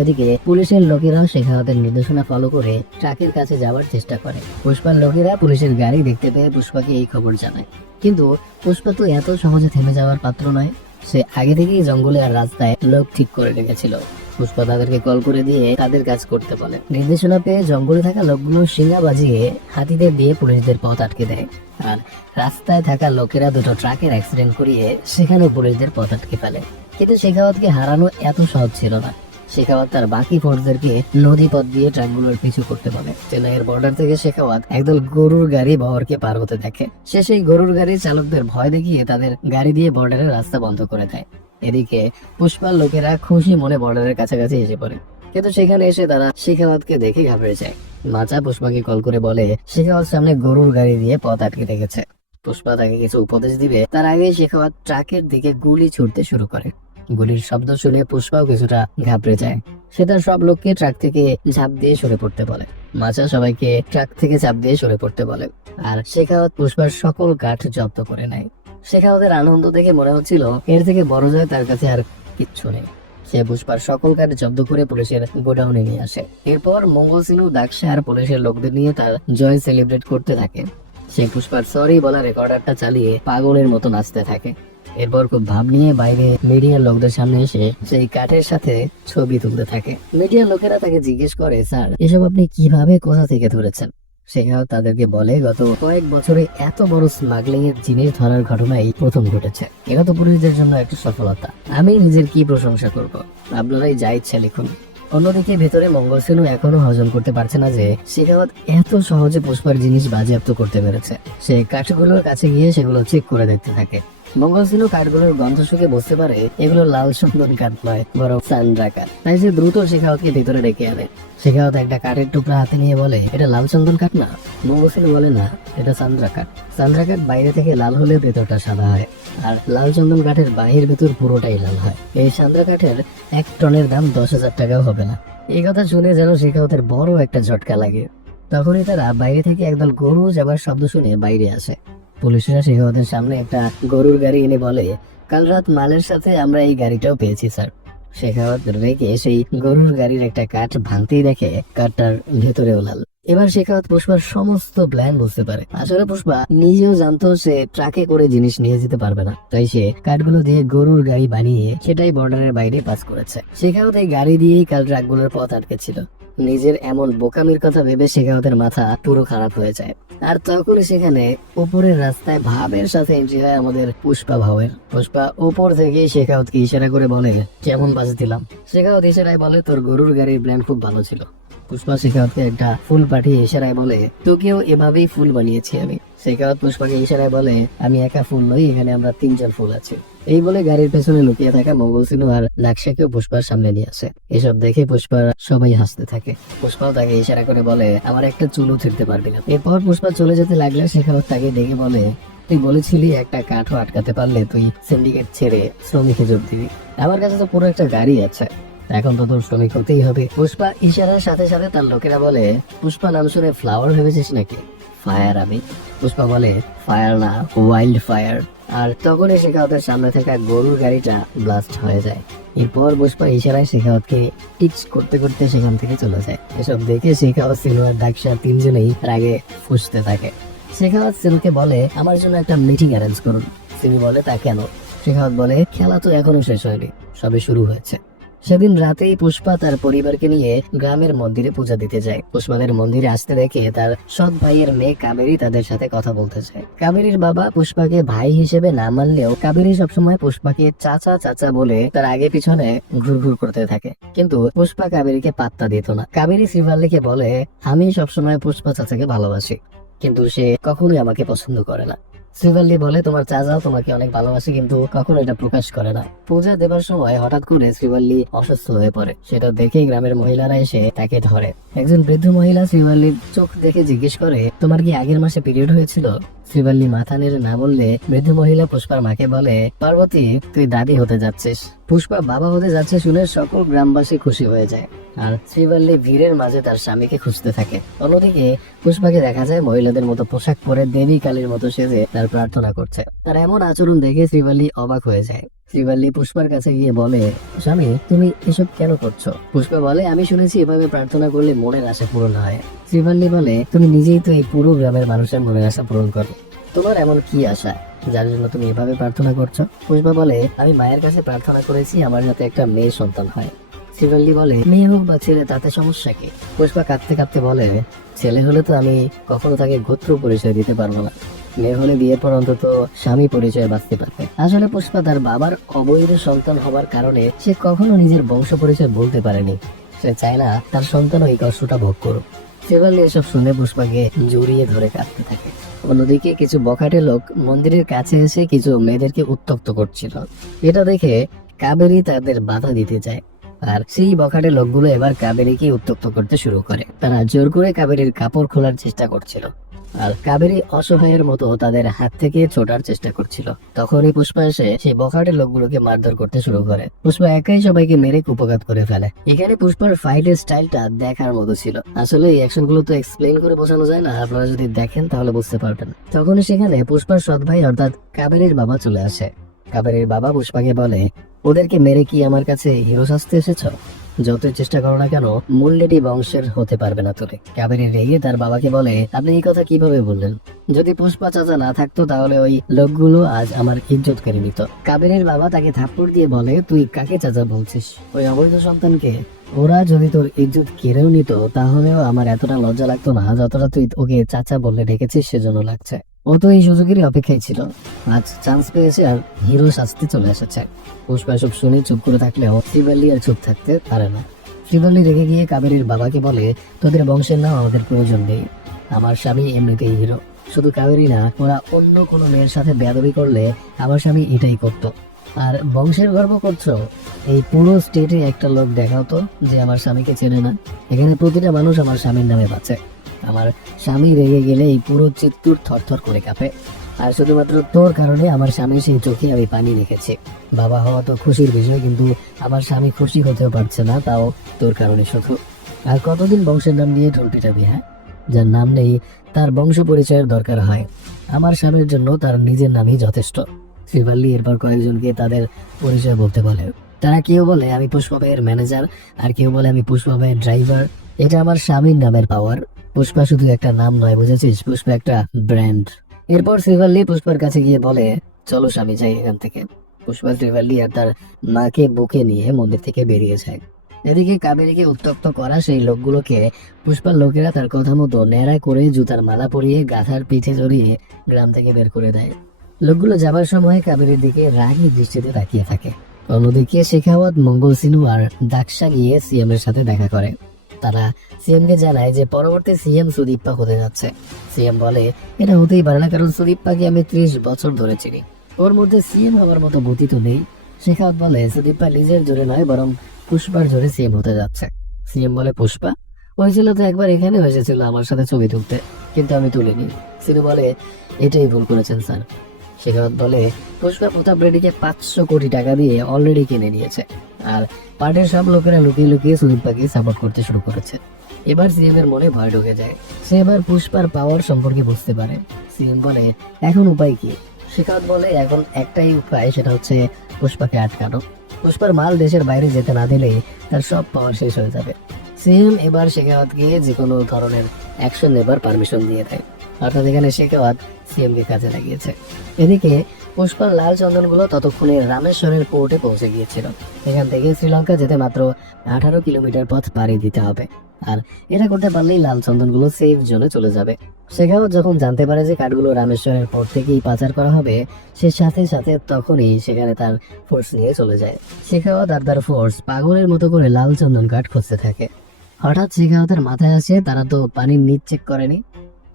এদিকে পুলিশের লোকেরাও শেখাওয়াতের নির্দেশনা ফলো করে ট্রাকের কাছে যাওয়ার চেষ্টা করে। পুষ্পার লোকেরা পুলিশের গাড়ি দেখতে পেয়ে পুষ্পাকে এই খবর জানায়, কিন্তু পুষ্পা তো এত সহজে থেমে যাওয়ার পাত্র নয়। সে আগে থেকেই জঙ্গলে আর রাস্তায় লোক ঠিক করে রেখেছিল। পুষ্পা তাদেরকে কল করে দিয়ে তাদের কাজ করতে বলে। নির্দেশনা পেয়ে জঙ্গলে থাকা লোকগুলো শিঙা বাজিয়ে হাতিদের দিয়ে পুলিশদের পথ আটকে দেয়, আর রাস্তায় থাকা লোকেরা দুটো ট্রাকের অ্যাক্সিডেন্ট করিয়ে সেখানে পুলিশদের পথ আটকে ফেলে। কিন্তু শেখাওয়াতকে হারানো এত সহজ ছিল না। শেখাওয়াত তার বাকি ফোর্সদেরকে নদী পথ দিয়ে ট্রাকগুলোর পিছু করতে বলে। চেন্নাইয়ের বর্ডার থেকে শেখাওয়াত একদল গরুর গাড়ি বহরকে পার হতে দেখে। সে সেই গরুর গাড়ির চালকদের ভয় দেখিয়ে তাদের গাড়ি দিয়ে বর্ডারের রাস্তা বন্ধ করে দেয়। এদিকে পুষ্পার লোকেরা খুশি মনে বর্ডারের কাছাকাছি এসে পড়ে, কিন্তু সেখানে এসে তারা শেখাওয়াতকে দেখে ঘাবড়ে যায়। মাচা পুষ্পাকে কল করে বলে শেখাওয়াত সামনে গরুর গাড়ি দিয়ে পথ আটকে রেখেছে। পুষ্পা তাকে কিছু উপদেশ দিবে তার আগে শেখাওয়াত ট্রাকের দিকে গুলি ছুটতে শুরু করে। গুলির শব্দ শুনে পুষ্পাও কিছুটা ঘাবড়ে যায়। সে তার সব লোককে ট্রাক থেকে ঝাঁপ দিয়ে সরে পড়তে বলে। মাচা সবাইকে ট্রাক থেকে চাপ দিয়ে সরে পড়তে বলে, আর শেখাওয়াত পুষ্পার সকল কাঠ জব্দ করে নেয়। শেখাওয়াতের আনন্দ দেখে মনে হচ্ছিল এর থেকে বড় জয় তার কাছে আর কিচ্ছু নেই। সে পুষ্পার সকল কাঠ জব্দ করে পুলিশের গোডাউনে নিয়ে আসে। এরপর মঙ্গল সিনু, দাক্ষা আর পুলিশের লোকদের নিয়ে তার জয় সেলিব্রেট করতে থাকে। সে পুষ্পার সরি বলা রেকর্ডারটা চালিয়ে পাগলের মতো নাচতে থাকে। এরপর খুব ভাব নিয়ে বাইরে মিডিয়ার লোকদের সামনে এসে সেই কাঠের সাথে ছবি তুলতে থাকে। মিডিয়ার লোকেরা তাকে জিজ্ঞেস করে, স্যার এসব আপনি কিভাবে কোথা থেকে ধরেছেন? শেখাওয়াত তাদেরকে বলে, গত কয়েক বছরে এত বড় স্মাগলিং এর জিনিস ধরার ঘটনাই প্রথম ঘটেছে। এটা তো পুলিশদের জন্য একটা সফলতা। আমি নিজের কি প্রশংসা করব, আপনারাই যা ইচ্ছা লিখুন। অন্যদিকে ভেতরে মঙ্গল সেনু এখনো হজম করতে পারছে না যে শেখাওয়াত এত সহজে পুষ্পার জিনিস বাজেয়াপ্ত করতে পেরেছে। সে কাঠগুলোর কাছে গিয়ে সেগুলো চেক করে দেখতে থাকে। মঙ্গল সেনু কাঠগুলোর গন্ধ শুকে বুঝতে পারে এগুলো লাল চন্দন কাঠ নয়, বরং সান্দ্রা কাঠ। তাই সে দ্রুত শেখাওয়াতকে ভেতরে ডেকে আনে। শেখাওয়াত একটা কাঠের টুকরা হাতে নিয়ে বলে, এটা লাল চন্দন কাঠ না? মঙ্গল সেনু বলে, না, এটা সান্দ্রা কাঠ। সান্দ্রা কাঠ বাইরে থেকে লাল হলে ভেতরটা সাদা হয়, আর লাল চন্দন কাঠের বাহির ভেতর পুরোটাই লাল হয়। এই সান্দ্রা কাঠের 1 টনের দাম 10,000 টাকাও হবে না। এই কথা শুনে যেন শেখাওয়াতের বড় একটা ঝটকা লাগে। তখনই তারা বাইরে থেকে একদল গরু যাবার শব্দ শুনে বাইরে আসে। পুলিশরা শেখাওয়াতের সামনে একটা গরুর গাড়ি এনে বলে, কাল রাত মালের সাথে আমরা এই গাড়িটাও পেয়েছি স্যার। শেখাওয়াত রেগে সেই গরুর গাড়ির একটা কাঠ ভাঙতেই দেখে কাঠটার ভেতরেও লাল। এবার শেখাওয়াত পুষ্পার সমস্ত প্ল্যান বুঝতে পারে। আসলে পুষ্পা নিজেও জানতো সে ট্রাকে করে জিনিস নিয়ে যেতে পারবে না, তাই সে কাঠগুলো দিয়ে গরুর গাড়ি বানিয়ে সেটাই বর্ডারের বাইরে পাস করেছে। শেখাওয়াত এই গাড়ি দিয়েই কাল ট্রাকগুলোর পথ আটকেছিল। নিজের এমন বোকামির কথা ভেবে শেখাওয়াতের মাথা পুরো খারাপ হয়ে যায়। আর তখন সেখানে উপরের রাস্তায় ভাবের সাথে এন্ট্রি হয় আমাদের পুষ্পা ভাবের। পুষ্পা উপর থেকে শেখাওয়াতকে ইশারা করে বলে, কেমন বাজে দিলাম? শেখাওয়াত ইশারায় বলে, তোর গরুর গাড়ির প্ল্যান খুব ভালো ছিল। পুষ্পা শেখাওয়াতকে একটা ফুল পাঠিয়ে ইশারায় বলে, তোকেও এভাবেই ফুল বানিয়েছি আমি। শেখাওয়াত পুষ্পাকে ইশারায় বলে, আমি একা ফুল নই, এখানে আমরা 3জন ফুল আছি। এই বলে গাড়ির পেছনে লুকিয়ে থাকা মঙ্গল সিনু আর লাক্সাকেও পুষ্পার সামনে নিয়ে আসে। এসব দেখে পুষ্পা সবাই হাসতে থাকে। পুষ্পাও তাকে ইশারা করে বলে, আমার একটা চুলও ছিঁড়তে পারবি না। এরপর পুষ্পা চলে যেতে লাগলে শেখাওয়াত তাকে ডেকে বলে, তুই বলেছিলি একটা কাঠও আটকাতে পারলে তুই সিন্ডিকেট ছেড়ে শ্রমিকে যোগ দিবি। আমার কাছে তো পুরো একটা গাড়ি আছে, এখন তো তোর শ্রমিক হতেই হবে। পুষ্পা ইশারার সাথে সাথে তার লোকেরা বলে, পুষ্পা নাম শুনে ফ্লাওয়ার ভেবেছিস নাকি? ফায়ার আমি। পুষ্পা বলে, ফায়ার না, ওয়াইল্ড ফায়ার। আর তখনই শেখাওয়াতের সামনে থাকা গরুর গাড়িটা ব্লাস্ট হয়ে যায়। এরপর পুষ্পা ইশারায় শেখাওয়াতকে টিচ করতে করতে সেখান থেকে চলে যায়। এসব দেখে শেখাওয়াত, সিনু আর দাক্ষা 3জনেই রাগে ফুঁসতে থাকে। শেখাওয়াত সিনুকে বলে, আমার জন্য একটা মিটিং অ্যারেঞ্জ করুন। সিনু বলে, তা কেন? শেখাওয়াত বলে, খেলা তো এখনো শেষ হয়নি, সবে শুরু হয়েছে। সেদিন রাতেই পুষ্পা তার পরিবারকে নিয়ে গ্রামের মন্দিরে পূজা দিতে যায়। পুষ্পাদের মন্দিরে আসতে দেখে তার সৎ ভাইয়ের মেয়ে কাবেরী তাদের সাথে কথা বলতে চায়। কাবেরীর বাবা পুষ্পাকে ভাই হিসেবে না মানলেও কাবেরী সবসময় পুষ্পাকে চাচা চাচা বলে তার আগে পিছনে ঘুরঘুর করতে থাকে। কিন্তু পুষ্পা কাবেরীকে পাত্তা দিত না। কাবেরী শ্রীভাল্লিকে বলে, আমি সবসময় পুষ্পা চাচাকে ভালোবাসি, কিন্তু সে কখনোই আমাকে পছন্দ করে না। শ্রীভাল্লি বলে, তোমার চাচাও তোমাকে অনেক ভালোবাসে, কিন্তু কখনো এটা প্রকাশ করে না। পূজা দেবার সময় হঠাৎ করে শ্রীভাল্লি অসুস্থ হয়ে পড়ে। সেটা দেখে গ্রামের মহিলারা এসে তাকে ধরে। একজন বৃদ্ধ মহিলা শ্রীভাল্লির চোখ দেখে জিজ্ঞেস করে, তোমার কি আগের মাসে পিরিয়ড হয়েছিল? শ্রীভাল্লি মাথা নেড়ে না বললে বৃদ্ধ মহিলা পুষ্পার মাকে বলে, পার্বতী তুই দাদি হতে যাচ্ছিস। পুষ্পা বাবা হতে যাচ্ছে শুনে সকল গ্রামবাসী খুশি হয়ে যায়, আর শ্রীভাল্লি ভিড়ের মাঝে তার স্বামীকে খুঁজতে থাকে। অন্যদিকে পুষ্পাকে দেখা যায় মহিলাদের মতো পোশাক পরে দেবী কালীর মতো সেজে তার প্রার্থনা করছে। তার এমন আচরণ দেখে শ্রীভাল্লি অবাক হয়ে যায়। শ্রীভাল্লি পুষ্পার কাছে গিয়ে বলে, স্বামী তুমি এসব কেন করছো? পুষ্পা বলে, আমি শুনেছি এভাবে প্রার্থনা করলে মনের আশা পূরণ হয়। শ্রীভাল্লি বলে, তুমি নিজেই তো এই পুরো গ্রামের মানুষের মনের আশা পূরণ করো, তোমার এমন কি আশা যার জন্য তুমি এভাবে প্রার্থনা করছো? পুষ্পা বলে, আমি মায়ের কাছে প্রার্থনা করেছি আমার যাতে একটা মেয়ে সন্তান হয়। শ্রীভাল্লি বলে, মেয়ে হোক বা ছেলে তাতে সমস্যা কি? পুষ্পা কাঁদতে কাঁদতে বলে, ছেলে হলে তো আমি কখনো তাকে গোত্র পরিচয় দিতে পারবো না, মেয়ে হলে বিয়ের পর অন্তত স্বামী পরিচয় বাঁচতে পারবে। আসলে পুষ্পা তার বাবার অবৈধ সন্তান হবার কারণে সে কখনো নিজের বংশ পরিচয় বলতে পারেনি। সে চায় না তার সন্তান এই কষ্টটা ভোগ করুক। শ্রীভাল্লি এসব শুনে পুষ্পাকে জড়িয়ে ধরে কাঁদতে থাকে। অন্যদিকে কিছু বখাটে লোক মন্দিরের কাছে এসে কিছু মেয়েদেরকে উত্তপ্ত করছিল। এটা দেখে কাবেরী তাদের বাধা দিতে যায়। আর সেই বখাটে লোকগুলো এবার কাবেরীকে উত্তক্ত করতে শুরু করে। তারা জোর করে কাবেরীর কাপড় খোলার চেষ্টা করছিল, আর কাবেরী অসহায়ের মতো তাদের হাত থেকে ছোটার চেষ্টা করছিল। তখনই পুষ্পা এসে সেই বখাটে লোকগুলোকে মারধর করতে শুরু করে। পুষ্পা একাই সবাইকে মেরে কুপঘাত করে ফেলে। এখানে পুষ্পার ফাইটের স্টাইলটা দেখার মতো ছিল। আসলে এই অ্যাকশন গুলো তো এক্সপ্লেইন করে বোঝানো যায় না, আপনারা যদি দেখেন তাহলে বুঝতে পারবেন। তখনই সেখানে পুষ্পার সৎ ভাই অর্থাৎ কাবেরীর বাবা চলে আসে। কাবেরীর বাবা পুষ্পাকে বলে, ওদেরকে মেরে কি আমার কাছে হিরো সাজতে এসেছো? যতই চেষ্টা করো না কেন, মূল্যটি বংশের হতে পারবে না তুমি। কাবেরী রেগে তার বাবাকে বলে, আপনি এই কথা কিভাবে বললেন? যদি পুষ্পা চাচা না থাকতো তাহলে ওই লোকগুলো আজ আমার ইজ্জত কেড়ে নিত। কাবেরীর বাবা তাকে থাপ্পড় দিয়ে বলে, তুই কাকে চাচা বলছিস? ওই অবৈধ সন্তানকে? ওরা যদি তোর ইজ্জত কেড়েও নিত তাহলেও আমার এতটা লজ্জা লাগতো না যতটা তুই ওকে চাচা বলে ডেকেছিস সেজন্য লাগছে। ও তো এই সুযোগেরই অপেক্ষায় ছিল, আজ চান্স পেয়েছে আর হিরো শাস্তি চলে এসেছে। পুষ্পা সব শুনে চুপ করে থাকলেও শ্রীবল্লী আর চুপ থাকতে পারে না। শ্রীবল্লী রেগে গিয়ে কাবেরীর বাবাকে বলে, তোদের বংশের নাম আমাদের প্রয়োজন নেই, আমার স্বামী এমনিতেই হিরো। শুধু কাবেরী না, ওরা অন্য কোনো মেয়ের সাথে বেয়াদবি করলে আমার স্বামী এটাই করতো। আর বংশের গর্ব করছো? এই পুরো স্টেটে একটা লোক দেখাও তো যে আমার স্বামীকে চেনে না। এখানে প্রতিটা মানুষ আমার স্বামীর নামে বাঁচে। আমার স্বামী রেগে গেলে এই পুরো চিত্তুর থরথর করে কাঁপে। আর শুধুমাত্র তোর কারণে আমার স্বামীর সেই চোখে আমি পানি রেখেছি। বাবা হওয়া তো খুশির বিষয়, কিন্তু আমার স্বামী খুশি হতেও পারছে না, তাও তোর কারণে শুধু। আর কতদিন বংশের নাম নিয়ে ঢুলতে যাবি? হ্যাঁ, যার নাম নেই তার বংশ পরিচয়ের দরকার হয়, আমার স্বামীর জন্য তার নিজের নামই যথেষ্ট। শ্রীবল্লী এরপর কয়েকজনকে তাদের পরিচয় বলতে বলে। তারা কেউ বলে আমি পুষ্পা ভাইয়ের ম্যানেজার, আর কেউ বলে আমি পুষ্পা ভাইয়ের ড্রাইভার। এটা আমার স্বামীর নামের পাওয়ার। পুষ্পা শুধু একটা নাম নয়, বুঝেছিস? পুষ্পা একটা ব্র্যান্ড। এরপর শ্রীবল্লী পুষ্পার কাছে গিয়ে বলে, চলো স্বামী যাই এখান থেকে। পুষ্পা শ্রীবল্লী আর তার মাকে বুকে নিয়ে মন্দির থেকে বেরিয়ে যায়। এদিকে কাবেরীকে উত্তক্ত করা সেই লোকগুলোকে পুষ্পার লোকেরা তার কথা মতো ন্যাড়া করে জুতার মালা পরিয়ে গাধার পিঠে জড়িয়ে গ্রাম থেকে বের করে দেয়। লোকগুলো যাবার সময় কাবেরীর দিকে রাগী দৃষ্টিতে তাকিয়ে থাকে। অন্যদিকে শেখাওয়াত, মঙ্গল সিনু আর দাক্ষা গিয়ে সিএম এর সাথে দেখা করে। তারা সিএম কে জানায় যে পরবর্তী সিএম সুদীপ্পা হতে যাচ্ছে। সিএম বলে, এটা হতেই পারে না, কারণ সুদীপ্পাকে আমি 30 বছর ধরে চিনি, ওর মধ্যে সিএম হওয়ার মতো বুদ্ধি তো নেই। শেখাওয়াত বলে, সুদীপ্পা নিজের জোরে নয় বরং পুষ্পার জোরে সিএম হতে যাচ্ছে। সিএম বলে, পুষ্পা? ওই ছিল তো একবার এখানে এসেছিল আমার সাথে ছবি তুলতে, কিন্তু আমি তুলিনি। সিনু বলে, এটাই ভুল করেছেন স্যার। শেখাওয়াত বলে, পুষ্পা প্রতাপ রেড্ডিকে 500 কোটি টাকা দিয়ে অলরেডি কিনে নিয়েছে, আর পার্টির সব লোকেরা লুকিয়ে লুকিয়ে সুদীপ্পাকে সাপোর্ট করতে শুরু করেছে। এবার সিএম এর মনে ভয় ঢুকে যায়। সে এবার পুষ্পার পাওয়ার সম্পর্কে বুঝতে পারে। সিএম বলে, এখন উপায় কি? শেখাওয়াত বলে, এখন একটাই উপায়, সেটা হচ্ছে পুষ্পাকে আটকানো। পুষ্পার মাল দেশের বাইরে যেতে না দিলেই তার সব পাওয়ার শেষ হয়ে যাবে। সিএম এবার শেখাওয়াতকে যে কোনো ধরনের অ্যাকশন নেবার পারমিশন দিয়ে দেয়, অর্থাৎ এখানে শেখাওয়াত সিএম কে কাজে লাগিয়েছে। এদিকে পুষ্পার লাল চন্দনগুলো ততক্ষণে রামেশ্বরের পোর্টে পৌঁছে গিয়েছিল। এখান থেকে শ্রীলঙ্কা যেতে মাত্র 18 কিলোমিটার পথ পাড়ি দিতে হবে, আর এটা করতে পারলেই লাল চন্দনগুলো সেফ জোনে চলে যাবে। শেখাওয়াত যখন জানতে পারে যে কাঠগুলো রামেশ্বরের পোর্ট থেকেই পাচার করা হবে, সে সাথে সাথে তখনই সেখানে তার ফোর্স নিয়ে চলে যায়। শেখাওয়াত আর তার ফোর্স পাগলের মতো করে লাল চন্দন কাঠ খুঁজতে থাকে। হঠাৎ শেখাওয়াতের মাথায় আসে তারা তো পানির নিচ চেক করেনি।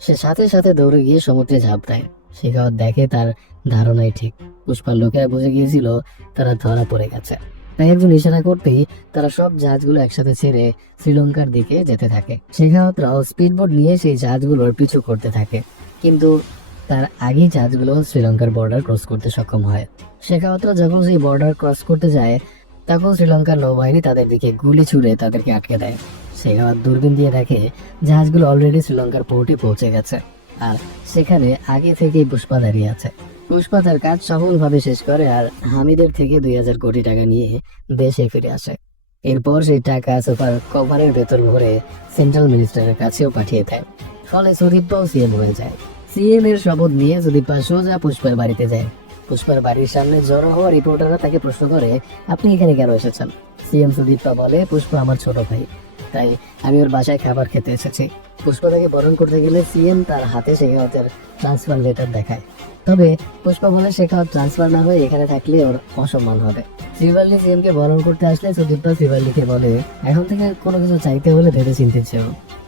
সে সাথে সাথে দৌড়ে গিয়ে সমুদ্রে ঝাঁপ দেয়। শেখাওয়াত দেখে তার ধারণাই ঠিক, পুষ্পার লোকেরা বুঝে গিয়েছিল তারা ধরা পড়ে গেছে। তাই একজন ইশারা করতেই তারা সব জাহাজগুলো একসাথে ছেড়ে শ্রীলঙ্কার দিকে যেতে থাকে। শেখাওয়াতরাও স্পিডবোট নিয়ে সেই জাহাজগুলোর পিছু করতে থাকে, কিন্তু তার আগেই জাহাজগুলো শ্রীলঙ্কার বর্ডার ক্রস করতে সক্ষম হয়। শেখাওয়াতরা যখন সেই বর্ডার ক্রস করতে যায় তখন শ্রীলঙ্কার নৌবাহিনী তাদের দিকে গুলি ছুড়ে তাদেরকে আটকে দেয়। শেখাওয়াত দূরবীন দিয়ে দেখে জাহাজগুলো অলরেডি শ্রীলঙ্কার পোর্টে পৌঁছে গেছে, আর সেখানে আগে থেকেই পুষ্পা দাঁড়িয়ে আছে। পুষ্পা তার কাজ সফলভাবে শেষ করে আর হামিদের থেকে 2000 কোটি টাকা নিয়ে দেশে ফিরে আসে। এরপর সেই টাকা সুপার কভারের ভেতর ভরে সেন্ট্রাল মিনিস্টারের কাছেও পাঠিয়ে দেয়। ফলে সুদীপ্পাও সিএম হয়ে যায়। সিএম এর শপথ নিয়ে সুদীপ্পা সোজা পুষ্পার বাড়িতে যায়। পুষ্পার বাড়ির সামনে জড়ো হওয়া রিপোর্টাররা তাকে প্রশ্ন করে, আপনি এখানে কেন এসেছেন? সিএম সুদীপ্পা বলে, পুষ্পা আমার ছোট ভাই, তাই আমি ওর বাসায় খাবার খেতে এসেছি। পুষ্পা তাকে বরণ করতে গেলে সিএম তার হাতে শেখাওয়াতের ট্রান্সফার লেটার দেখায়। তবে পুষ্পা বলে শেখাওয়াত ট্রান্সফার না হয়ে এখানে থাকলে ওর অসম্মান হবে। শ্রীবল্লী সিএম কে বরণ করতে আসলে সুদীপ্পা শ্রীবল্লীকে বলে, এখন থেকে কোনো কিছু চাইতে হলে ভেবে চিনতে চেও।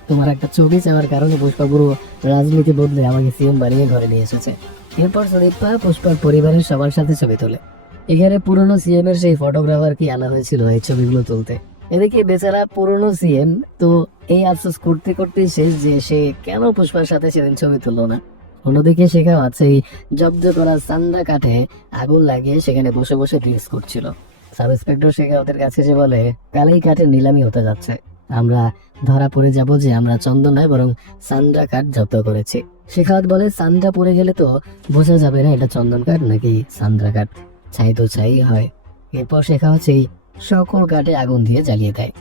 তোমার একটা ছবি চাওয়ার কারণে পুষ্পা পুরো রাজনীতি বদলে আমাকে সিএম বানিয়ে ঘরে নিয়ে এসেছে। এরপর সুদীপ্পা পুষ্পার পরিবারের সবার সাথে ছবি তোলে। এখানে পুরনো সিএম এর সেই ফটোগ্রাফার কি আনা হয়েছিল এই ছবিগুলো তুলতে। এদিকে বেচারা পুরনো সিএম তো এই আফসোস করতে করতে শেষ যে সে কেন পুষ্পার সাথে সেদিন ছবি তুললো না। অন্যদিকে শেখাও আছে এই জব্দ করা চান্দা কাঠে আগুন লাগিয়ে সেখানে বসে বসে ড্রিঙ্কস করছিল। সাব ইন্সপেক্টর শেখাওয়াতের কাছে যে বলে কাল এই কাঠের নিলামি হতে যাচ্ছে, আমরা ধরা পড়ে যাব যে আমরা চন্দন নয় বরং চান্দা কাঠ জব্দ করেছি। শেখাওয়াত বলে চান্দা পড়ে গেলে তো বোঝা যাবে না এটা চন্দন কাঠ নাকি চান্দা কাঠ, ছাই তো ছাই হয়। এরপর শেখাওয়াত সেই সকল কাঠে আগুন দিয়ে জ্বালিয়ে দেয়।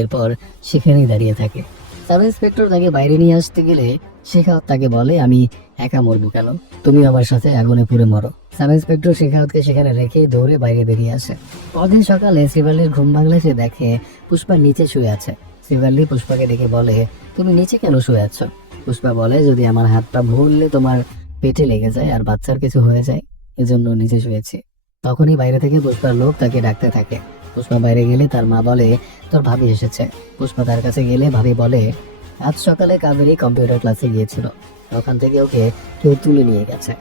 এরপর সেখানেই দাঁড়িয়ে থাকে। সাব ইন্সপেক্টর তাকে বাইরে নিয়ে আসতে গেলে শেখাওয়াত তাকে বলে আমি একা মরবো কেন, তুমি আমার সাথে আগুনে পুড়ে মরো। সাব ইন্সপেক্টর শেখাওয়াতকে সেখানে রেখে দৌড়ে বাইরে বেরিয়ে আসে। পরদিন সকালে শিবালির ঘুম ভাঙলে সে দেখে পুষ্পা নিচে শুয়ে আছে। শিবালি পুষ্পাকে ডেকে বলে তুমি নিচে কেন শুয়ে আছো? পুষ্পা বলে যদি আমার হাত পা ভুললে তোমার পেটে লেগে যায় আর বাচ্চার কিছু হয়ে যায়, এজন্য নিচে শুয়েছি। তখনই বাইরে থেকে পুষ্পার লোক তাকে ডাকতে থাকে। পুষ্পা বাইরে গেলে তার মা বলে তোর ভাবি এসেছে। পুষ্পা তার কাছে গেলে ভাবি বলে আজ সকালে কাবেরী কম্পিউটার ক্লাসে গিয়েছিল, ওখান থেকে ওকে কেউ তুলে নিয়ে গেছে।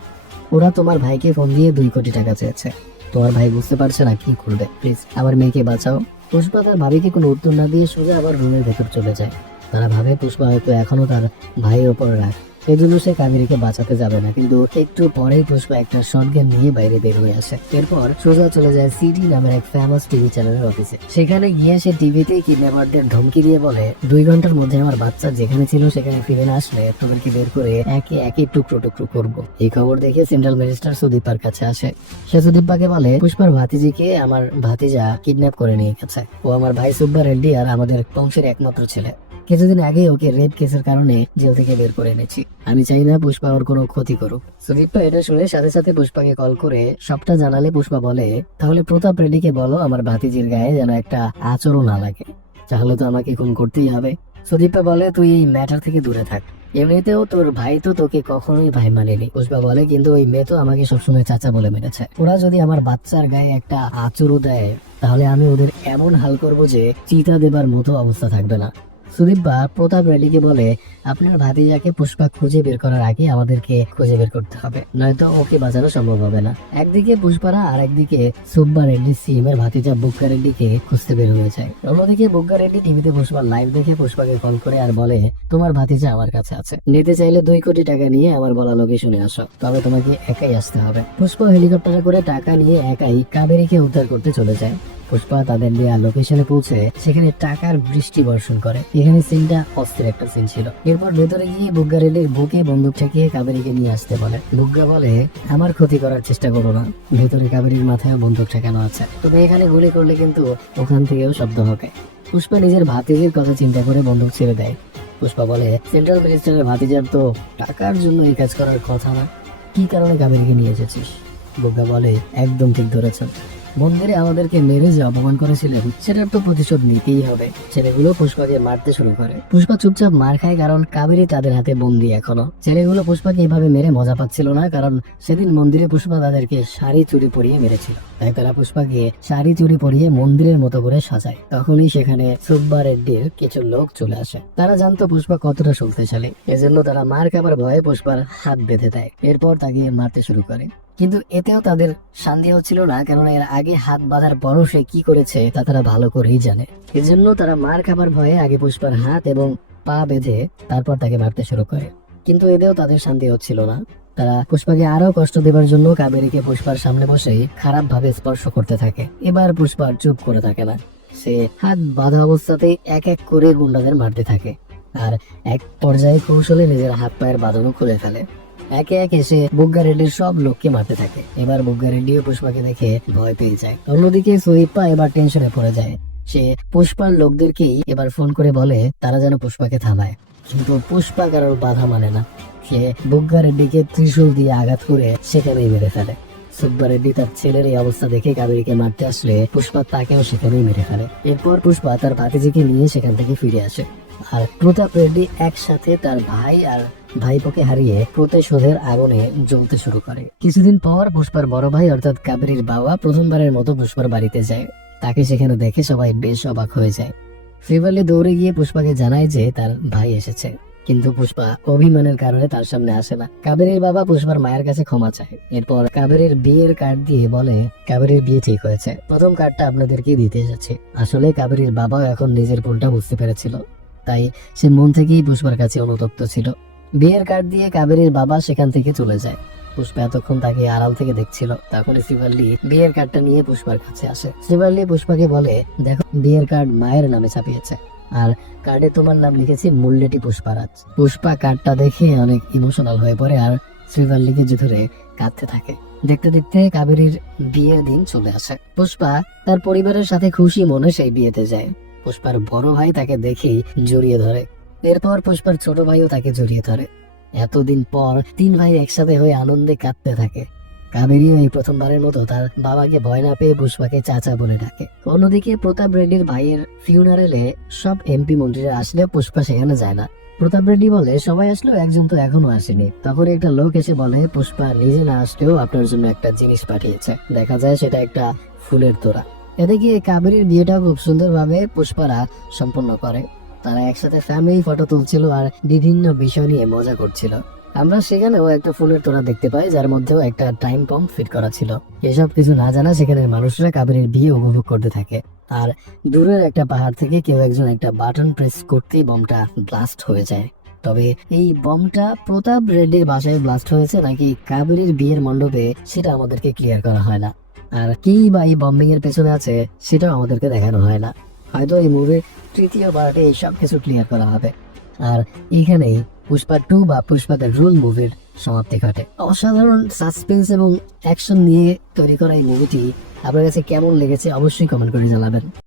ওরা তোমার ভাইকে ফোন দিয়ে 2 কোটি টাকা চেয়েছে। তোমার ভাই বুঝতে পারছে না কি করবে, প্লিজ আমার মেয়েকে বাঁচাও। পুষ্পা তার ভাবিকে কোনো উত্তর না দিয়ে সোজা আবার রুমের ভেতর চলে যায়। তারা ভাবে পুষ্পা হয়তো এখনো তার ভাইয়ের ওপর রাগ, এজন্য সে কাবেরীকে বাঁচাতে যাবে না। কিন্তু একটু পরেই পুষ্পা একটা শটগান নিয়ে বাইরে বের হয়ে আসে। এরপর সোজা চলে যায় সিটি নামের এক ফেমাস টিভি চ্যানেলের অফিসে। সেখানে গিয়ে সে টিভিতে কিডন্যাপারদের ধমকি দিয়ে বলে 2 ঘন্টার মধ্যে আমার বাচ্চা যেখানে ছিল সেখানে ফিরে না আসলে তোমাকে বের করে একে একে টুকরো টুকরো করবো। এই খবর দেখে সেন্ট্রাল ম্যাজিস্ট্রেট সুদীপার কাছে আসে। সে সুদীপাকে বলে পুষ্পার ভাতিজিকে আমার ভাতিজা কিডন্যাপ করে নিয়ে গেছে। ও আমার ভাই সুব্বা রেড্ডি আর আমাদের বংশের একমাত্র ছেলে। কিছুদিন আগে ওকে রেপ কেসের কারণে জেল থেকে বের করে এনেছি। আমি চাই না পুষ্পা ওর কোনো ক্ষতি করুক। সুদীপা এটা শুনে সাথে সাথে পুষ্পাকে কল করে সবটা জানালে পুষ্পা বলে তাহলে প্রতাপ রেড্ডিকে বলো আমার ভাতিজির গায়ে যেন একটা আচরও না লাগে, তাহলে তো আমাকে খুন করতেই হবে। সুদীপা বলে তুই এই ম্যাটার থেকে দূরে থাক, এমনিতেও তোর ভাই তো তোকে কখনোই ভাই মানেনি। পুষ্পা বলে কিন্তু ওই মেয়ে তো আমাকে সবসময় চাচা বলে মেরেছে। ওরা যদি আমার বাচ্চার গায়ে একটা আচরও দেয় তাহলে আমি ওদের এমন হাল করবো যে চিতা দেবার মতো অবস্থা থাকবে না। সুদীপা প্রতাপ রেড্ডিকে বলে আপনার ভাতিজাকে পুষ্পা খুঁজে বের করার আগে আমাদেরকে খুঁজে বের করতে হবে, নয়তো ওকে বাঁচানো সম্ভব হবে না। একদিকে পুষ্পারা আর একদিকে সুব্বা রেড্ডি সিএমের ভাতিজা বুগ্গা রেড্ডিকে খুঁজতে বের হয়ে যায়। অন্যদিকে বুগ্গা রেড্ডি টিভিতে পুষ্পার লাইভ দেখে পুষ্পাকে কল করে আর বলে তোমার ভাতিজা আমার কাছে আছে, নিতে চাইলে 2 কোটি টাকা নিয়ে আমার বলা লোকেশনে আসো, তবে তোমাকে একাই আসতে হবে। পুষ্পা হেলিকপ্টারে করে টাকা নিয়ে একাই কাবেরীকে উদ্ধার করতে চলে যায়। পুষ্পা তাদের দেয়া লোকেশনে পৌঁছে সেখানে টাকার বৃষ্টি বর্ষণ করে। এখানে সিনটা অস্থির একটা সিন ছিল। এরপর ভেতরে গিয়ে বুগ্গা রেড্ডির বুকে বন্দুক ঠেকিয়ে কাবেরীকে নিয়ে আসতে বলে। বুগ্গা বলে আমার ক্ষতি করার চেষ্টা করো না, ভেতরে কাবেরীর মাথায় বন্দুক ঠেকানো আছে, তবে এখানে গুলি করলে কিন্তু ওখান থেকেও শব্দ হবে। পুষ্পা নিজের ভাতিজির কথা চিন্তা করে বন্দুক ছেড়ে দেয়। পুষ্পা বলে সেন্ট্রাল মিনিস্টারের ভাতিজার তো টাকার জন্য এই কাজ করার কথা না, কি কারণে কাবেরীকে নিয়ে এসেছিস? বুগ্গা বলে একদম ঠিক ধরেছেন, মন্দিরে আমাদেরকে মেরে যে অপমান করেছিলেন সেটার তো প্রতিশোধ নিতেই হবে। ছেলেগুলো পুষ্পাকে মারতে শুরু করে। পুষ্পা চুপচাপ মার খায় কারণ কাবেরী তাদের হাতে বন্দি এখনো। ছেলেগুলো পুষ্পাকে এভাবে মেরে মজা পাচ্ছিল না, কারণ সেদিন মন্দিরে পুষ্পা তাদেরকে শাড়ি চুরি পরিয়ে মেরেছিল। তাই তারা পুষ্পাকে শাড়ি চুরি পরিয়ে মন্দিরের মতো করে সাজায়। তখনই সেখানে সুব্বা রেড্ডির কিছু লোক চলে আসে। তারা জানতো পুষ্পা কতটা শক্তিশালী, এজন্য তারা মার খাবার ভয়ে পুষ্পার হাত বেঁধে দেয়। এরপর তাকে মারতে শুরু করে। কিন্তু এতেও তাদের শান্তি হচ্ছিল না, কেননা এর আগে হাত বাঁধার পরও সে কি করেছে তা তারা ভালো করেই জানে। এজন্য তারা মার খাবার ভয়ে আগে পুষ্পার হাত এবং পা বেঁধে তারপর তাকে মারতে শুরু করে। কিন্তু এতেও তাদের শান্তি হচ্ছিল না। তারা পুষ্পাকে আরো কষ্ট দেবার জন্য কাবেরীকে পুষ্পার সামনে বসেই খারাপ ভাবে স্পর্শ করতে থাকে। এবার পুষ্পা চুপ করে থাকে না, সে হাত বাঁধা অবস্থাতেই এক এক করে গুন্ডাদের মারতে থাকে আর এক পর্যায়ে কৌশলে নিজের হাত পায়ের বাঁধনও খুলে ফেলে। একে একে সে বুগ্গা রেড্ডির সব লোককে মারতে থাকে। এবার বুগ্গা রেড্ডিও পুষ্পাকে দেখে ভয় পেয়ে যায়। অন্যদিকে সুদীপা এবার টেনশনে পড়ে যায়। সে পুষ্পার লোকদেরকেই এবার ফোন করে বলে তারা যেন পুষ্পাকে থামায়, কিন্তু পুষ্পা কারোর বাধা মানে না। সে বুগ্গা রেড্ডিকে ত্রিশূল দিয়ে আঘাত করে সেখানেই মেরে ফেলে। সুব্বা রেড্ডি তার ছেলের এই অবস্থা দেখে কাবেরীকে মারতে আসলে পুষ্পা তাকেও সেখানেই মেরে ফেলে। এরপর পুষ্পা তার ভাতিজিকে নিয়ে সেখান থেকে ফিরে আসে আর প্রতাপ রেড্ডি একসাথে তার ভাই আর ভাইপোকে হারিয়ে প্রতিশোধের আগুনে জ্বলতে শুরু করে। কিছুদিন পর পুষ্পার বড় ভাই অর্থাৎ কাবেরীর বাবা প্রথমবারের মতো পুষ্পার বাড়িতে যায়। তাকে সেখানে দেখে সবাই বেশ অবাক হয়ে যায়। ফিভালি দৌড়ে গিয়ে পুষ্পাকে জানায় যে তার ভাই এসেছে। কিন্তু পুষ্পা অভিমানের কারণে তার সামনে আসে না। কাবেরীর বাবা পুষ্পার মায়ের কাছে ক্ষমা চায়। এরপর কাবেরীর বিয়ের কার্ড দিয়ে বলে কাবেরীর বিয়ে ঠিক হয়েছে, প্রথম কার্ডটা আপনাদেরকে দিতে এসেছি। আসলে কাবেরীর বাবাও এখন নিজের ভুলটা বুঝতে পেরেছিল, তাই সে মন থেকেই পুষ্পার কাছে অনুতপ্ত ছিল। বিয়ের কার্ড দিয়ে কাবেরীর বাবা সেখান থেকে চলে যায়। পুষ্পা এতক্ষণ তাকে আড়াল থেকে দেখছিল। তখন শিবাল্লি বিয়ের কার্ডটা নিয়ে পুষ্পার কাছে আসে। শিবাল্লি পুষ্পাকে বলে, দেখো বিয়ের কার্ড মায়ের নামে ছাপিয়েছে, আর কার্ডে তোমার নাম লিখেছি মূল্যটি পুষ্পারাজ। পুষ্পা কার্ডটা দেখে অনেক ইমোশনাল হয়ে পড়ে আর শিবাল্লিকে ধরে কাঁদতে থাকে। দেখতে দেখতে কাবেরীর বিয়ের দিন চলে আসে। পুষ্পা তার পরিবারের সাথে খুশি মনে সেই বিয়েতে যায়। পুষ্পার বড় ভাই তাকে দেখেই জড়িয়ে ধরে। এরপর পুষ্পার ছোট ভাইও তাকে জড়িয়ে ধরে। এতদিন পর তিন ভাই একসাথে হয়ে আনন্দে কাঁদতে থাকে। কাবেরীও এই প্রথমবারের মতো তার বাবাকে ভয় না পেয়ে পুষ্পাকে চাচা বলে ডাকে। অন্যদিকে প্রতাপ রেড্ডির ভাইয়ের ফিউনারেলে সব এমপি মন্ত্রীরা আসলে পুষ্পা সেখানে যায় না। প্রতাপ রেড্ডি বলে, সবাই আসলেও একজন তো এখনো আসেনি। তখন একটা লোক এসে বলে, পুষ্পা নিজে না আসলেও আপনার জন্য একটা জিনিস পাঠিয়েছে। দেখা যায় সেটা একটা ফুলের তোড়া। এদিকে কাবেরীর বিয়েটা খুব সুন্দরভাবে পুষ্পারা সম্পন্ন করে। তারা একসাথে ফ্যামিলি ফটো তুলছিল আর বিভিন্ন বিষয় নিয়ে মজা করছিল। আমরা সেখানেও একটা ফুলের তোড়া দেখতে পাই, যার মধ্যেও একটা টাইম বম ফিট করা ছিল। এসব কিছু না জানা সেখানের মানুষরা কাবেরীর বিয়ে উপভোগ করতে থাকে। আর দূরের একটা পাহাড় থেকে কেউ একজন একটা বাটন প্রেস করতেই বমটা ব্লাস্ট হয়ে যায়। তবে এই বমটা প্রতাপ রেড্ডির বাসায় ব্লাস্ট হয়েছে নাকি কাবেরীর বিয়ের মণ্ডপে, সেটা আমাদেরকে ক্লিয়ার করা হয় না। আর কি বা এই বম্বিং এর পেছনে আছে সেটাও আমাদেরকে দেখানো হয় না। হয়তো এই মুভির তৃতীয় পার্টে এই সব কিছু ক্লিয়ার করা হবে। আর এখানেই পুষ্পা 2 বা পুষ্পা দ্য রুল মুভির সমাপ্তি ঘটে। অসাধারণ সাসপেন্স এবং অ্যাকশন নিয়ে তৈরি করা এই মুভিটি আপনার কাছে কেমন লেগেছে অবশ্যই কমেন্ট করে জানাবেন।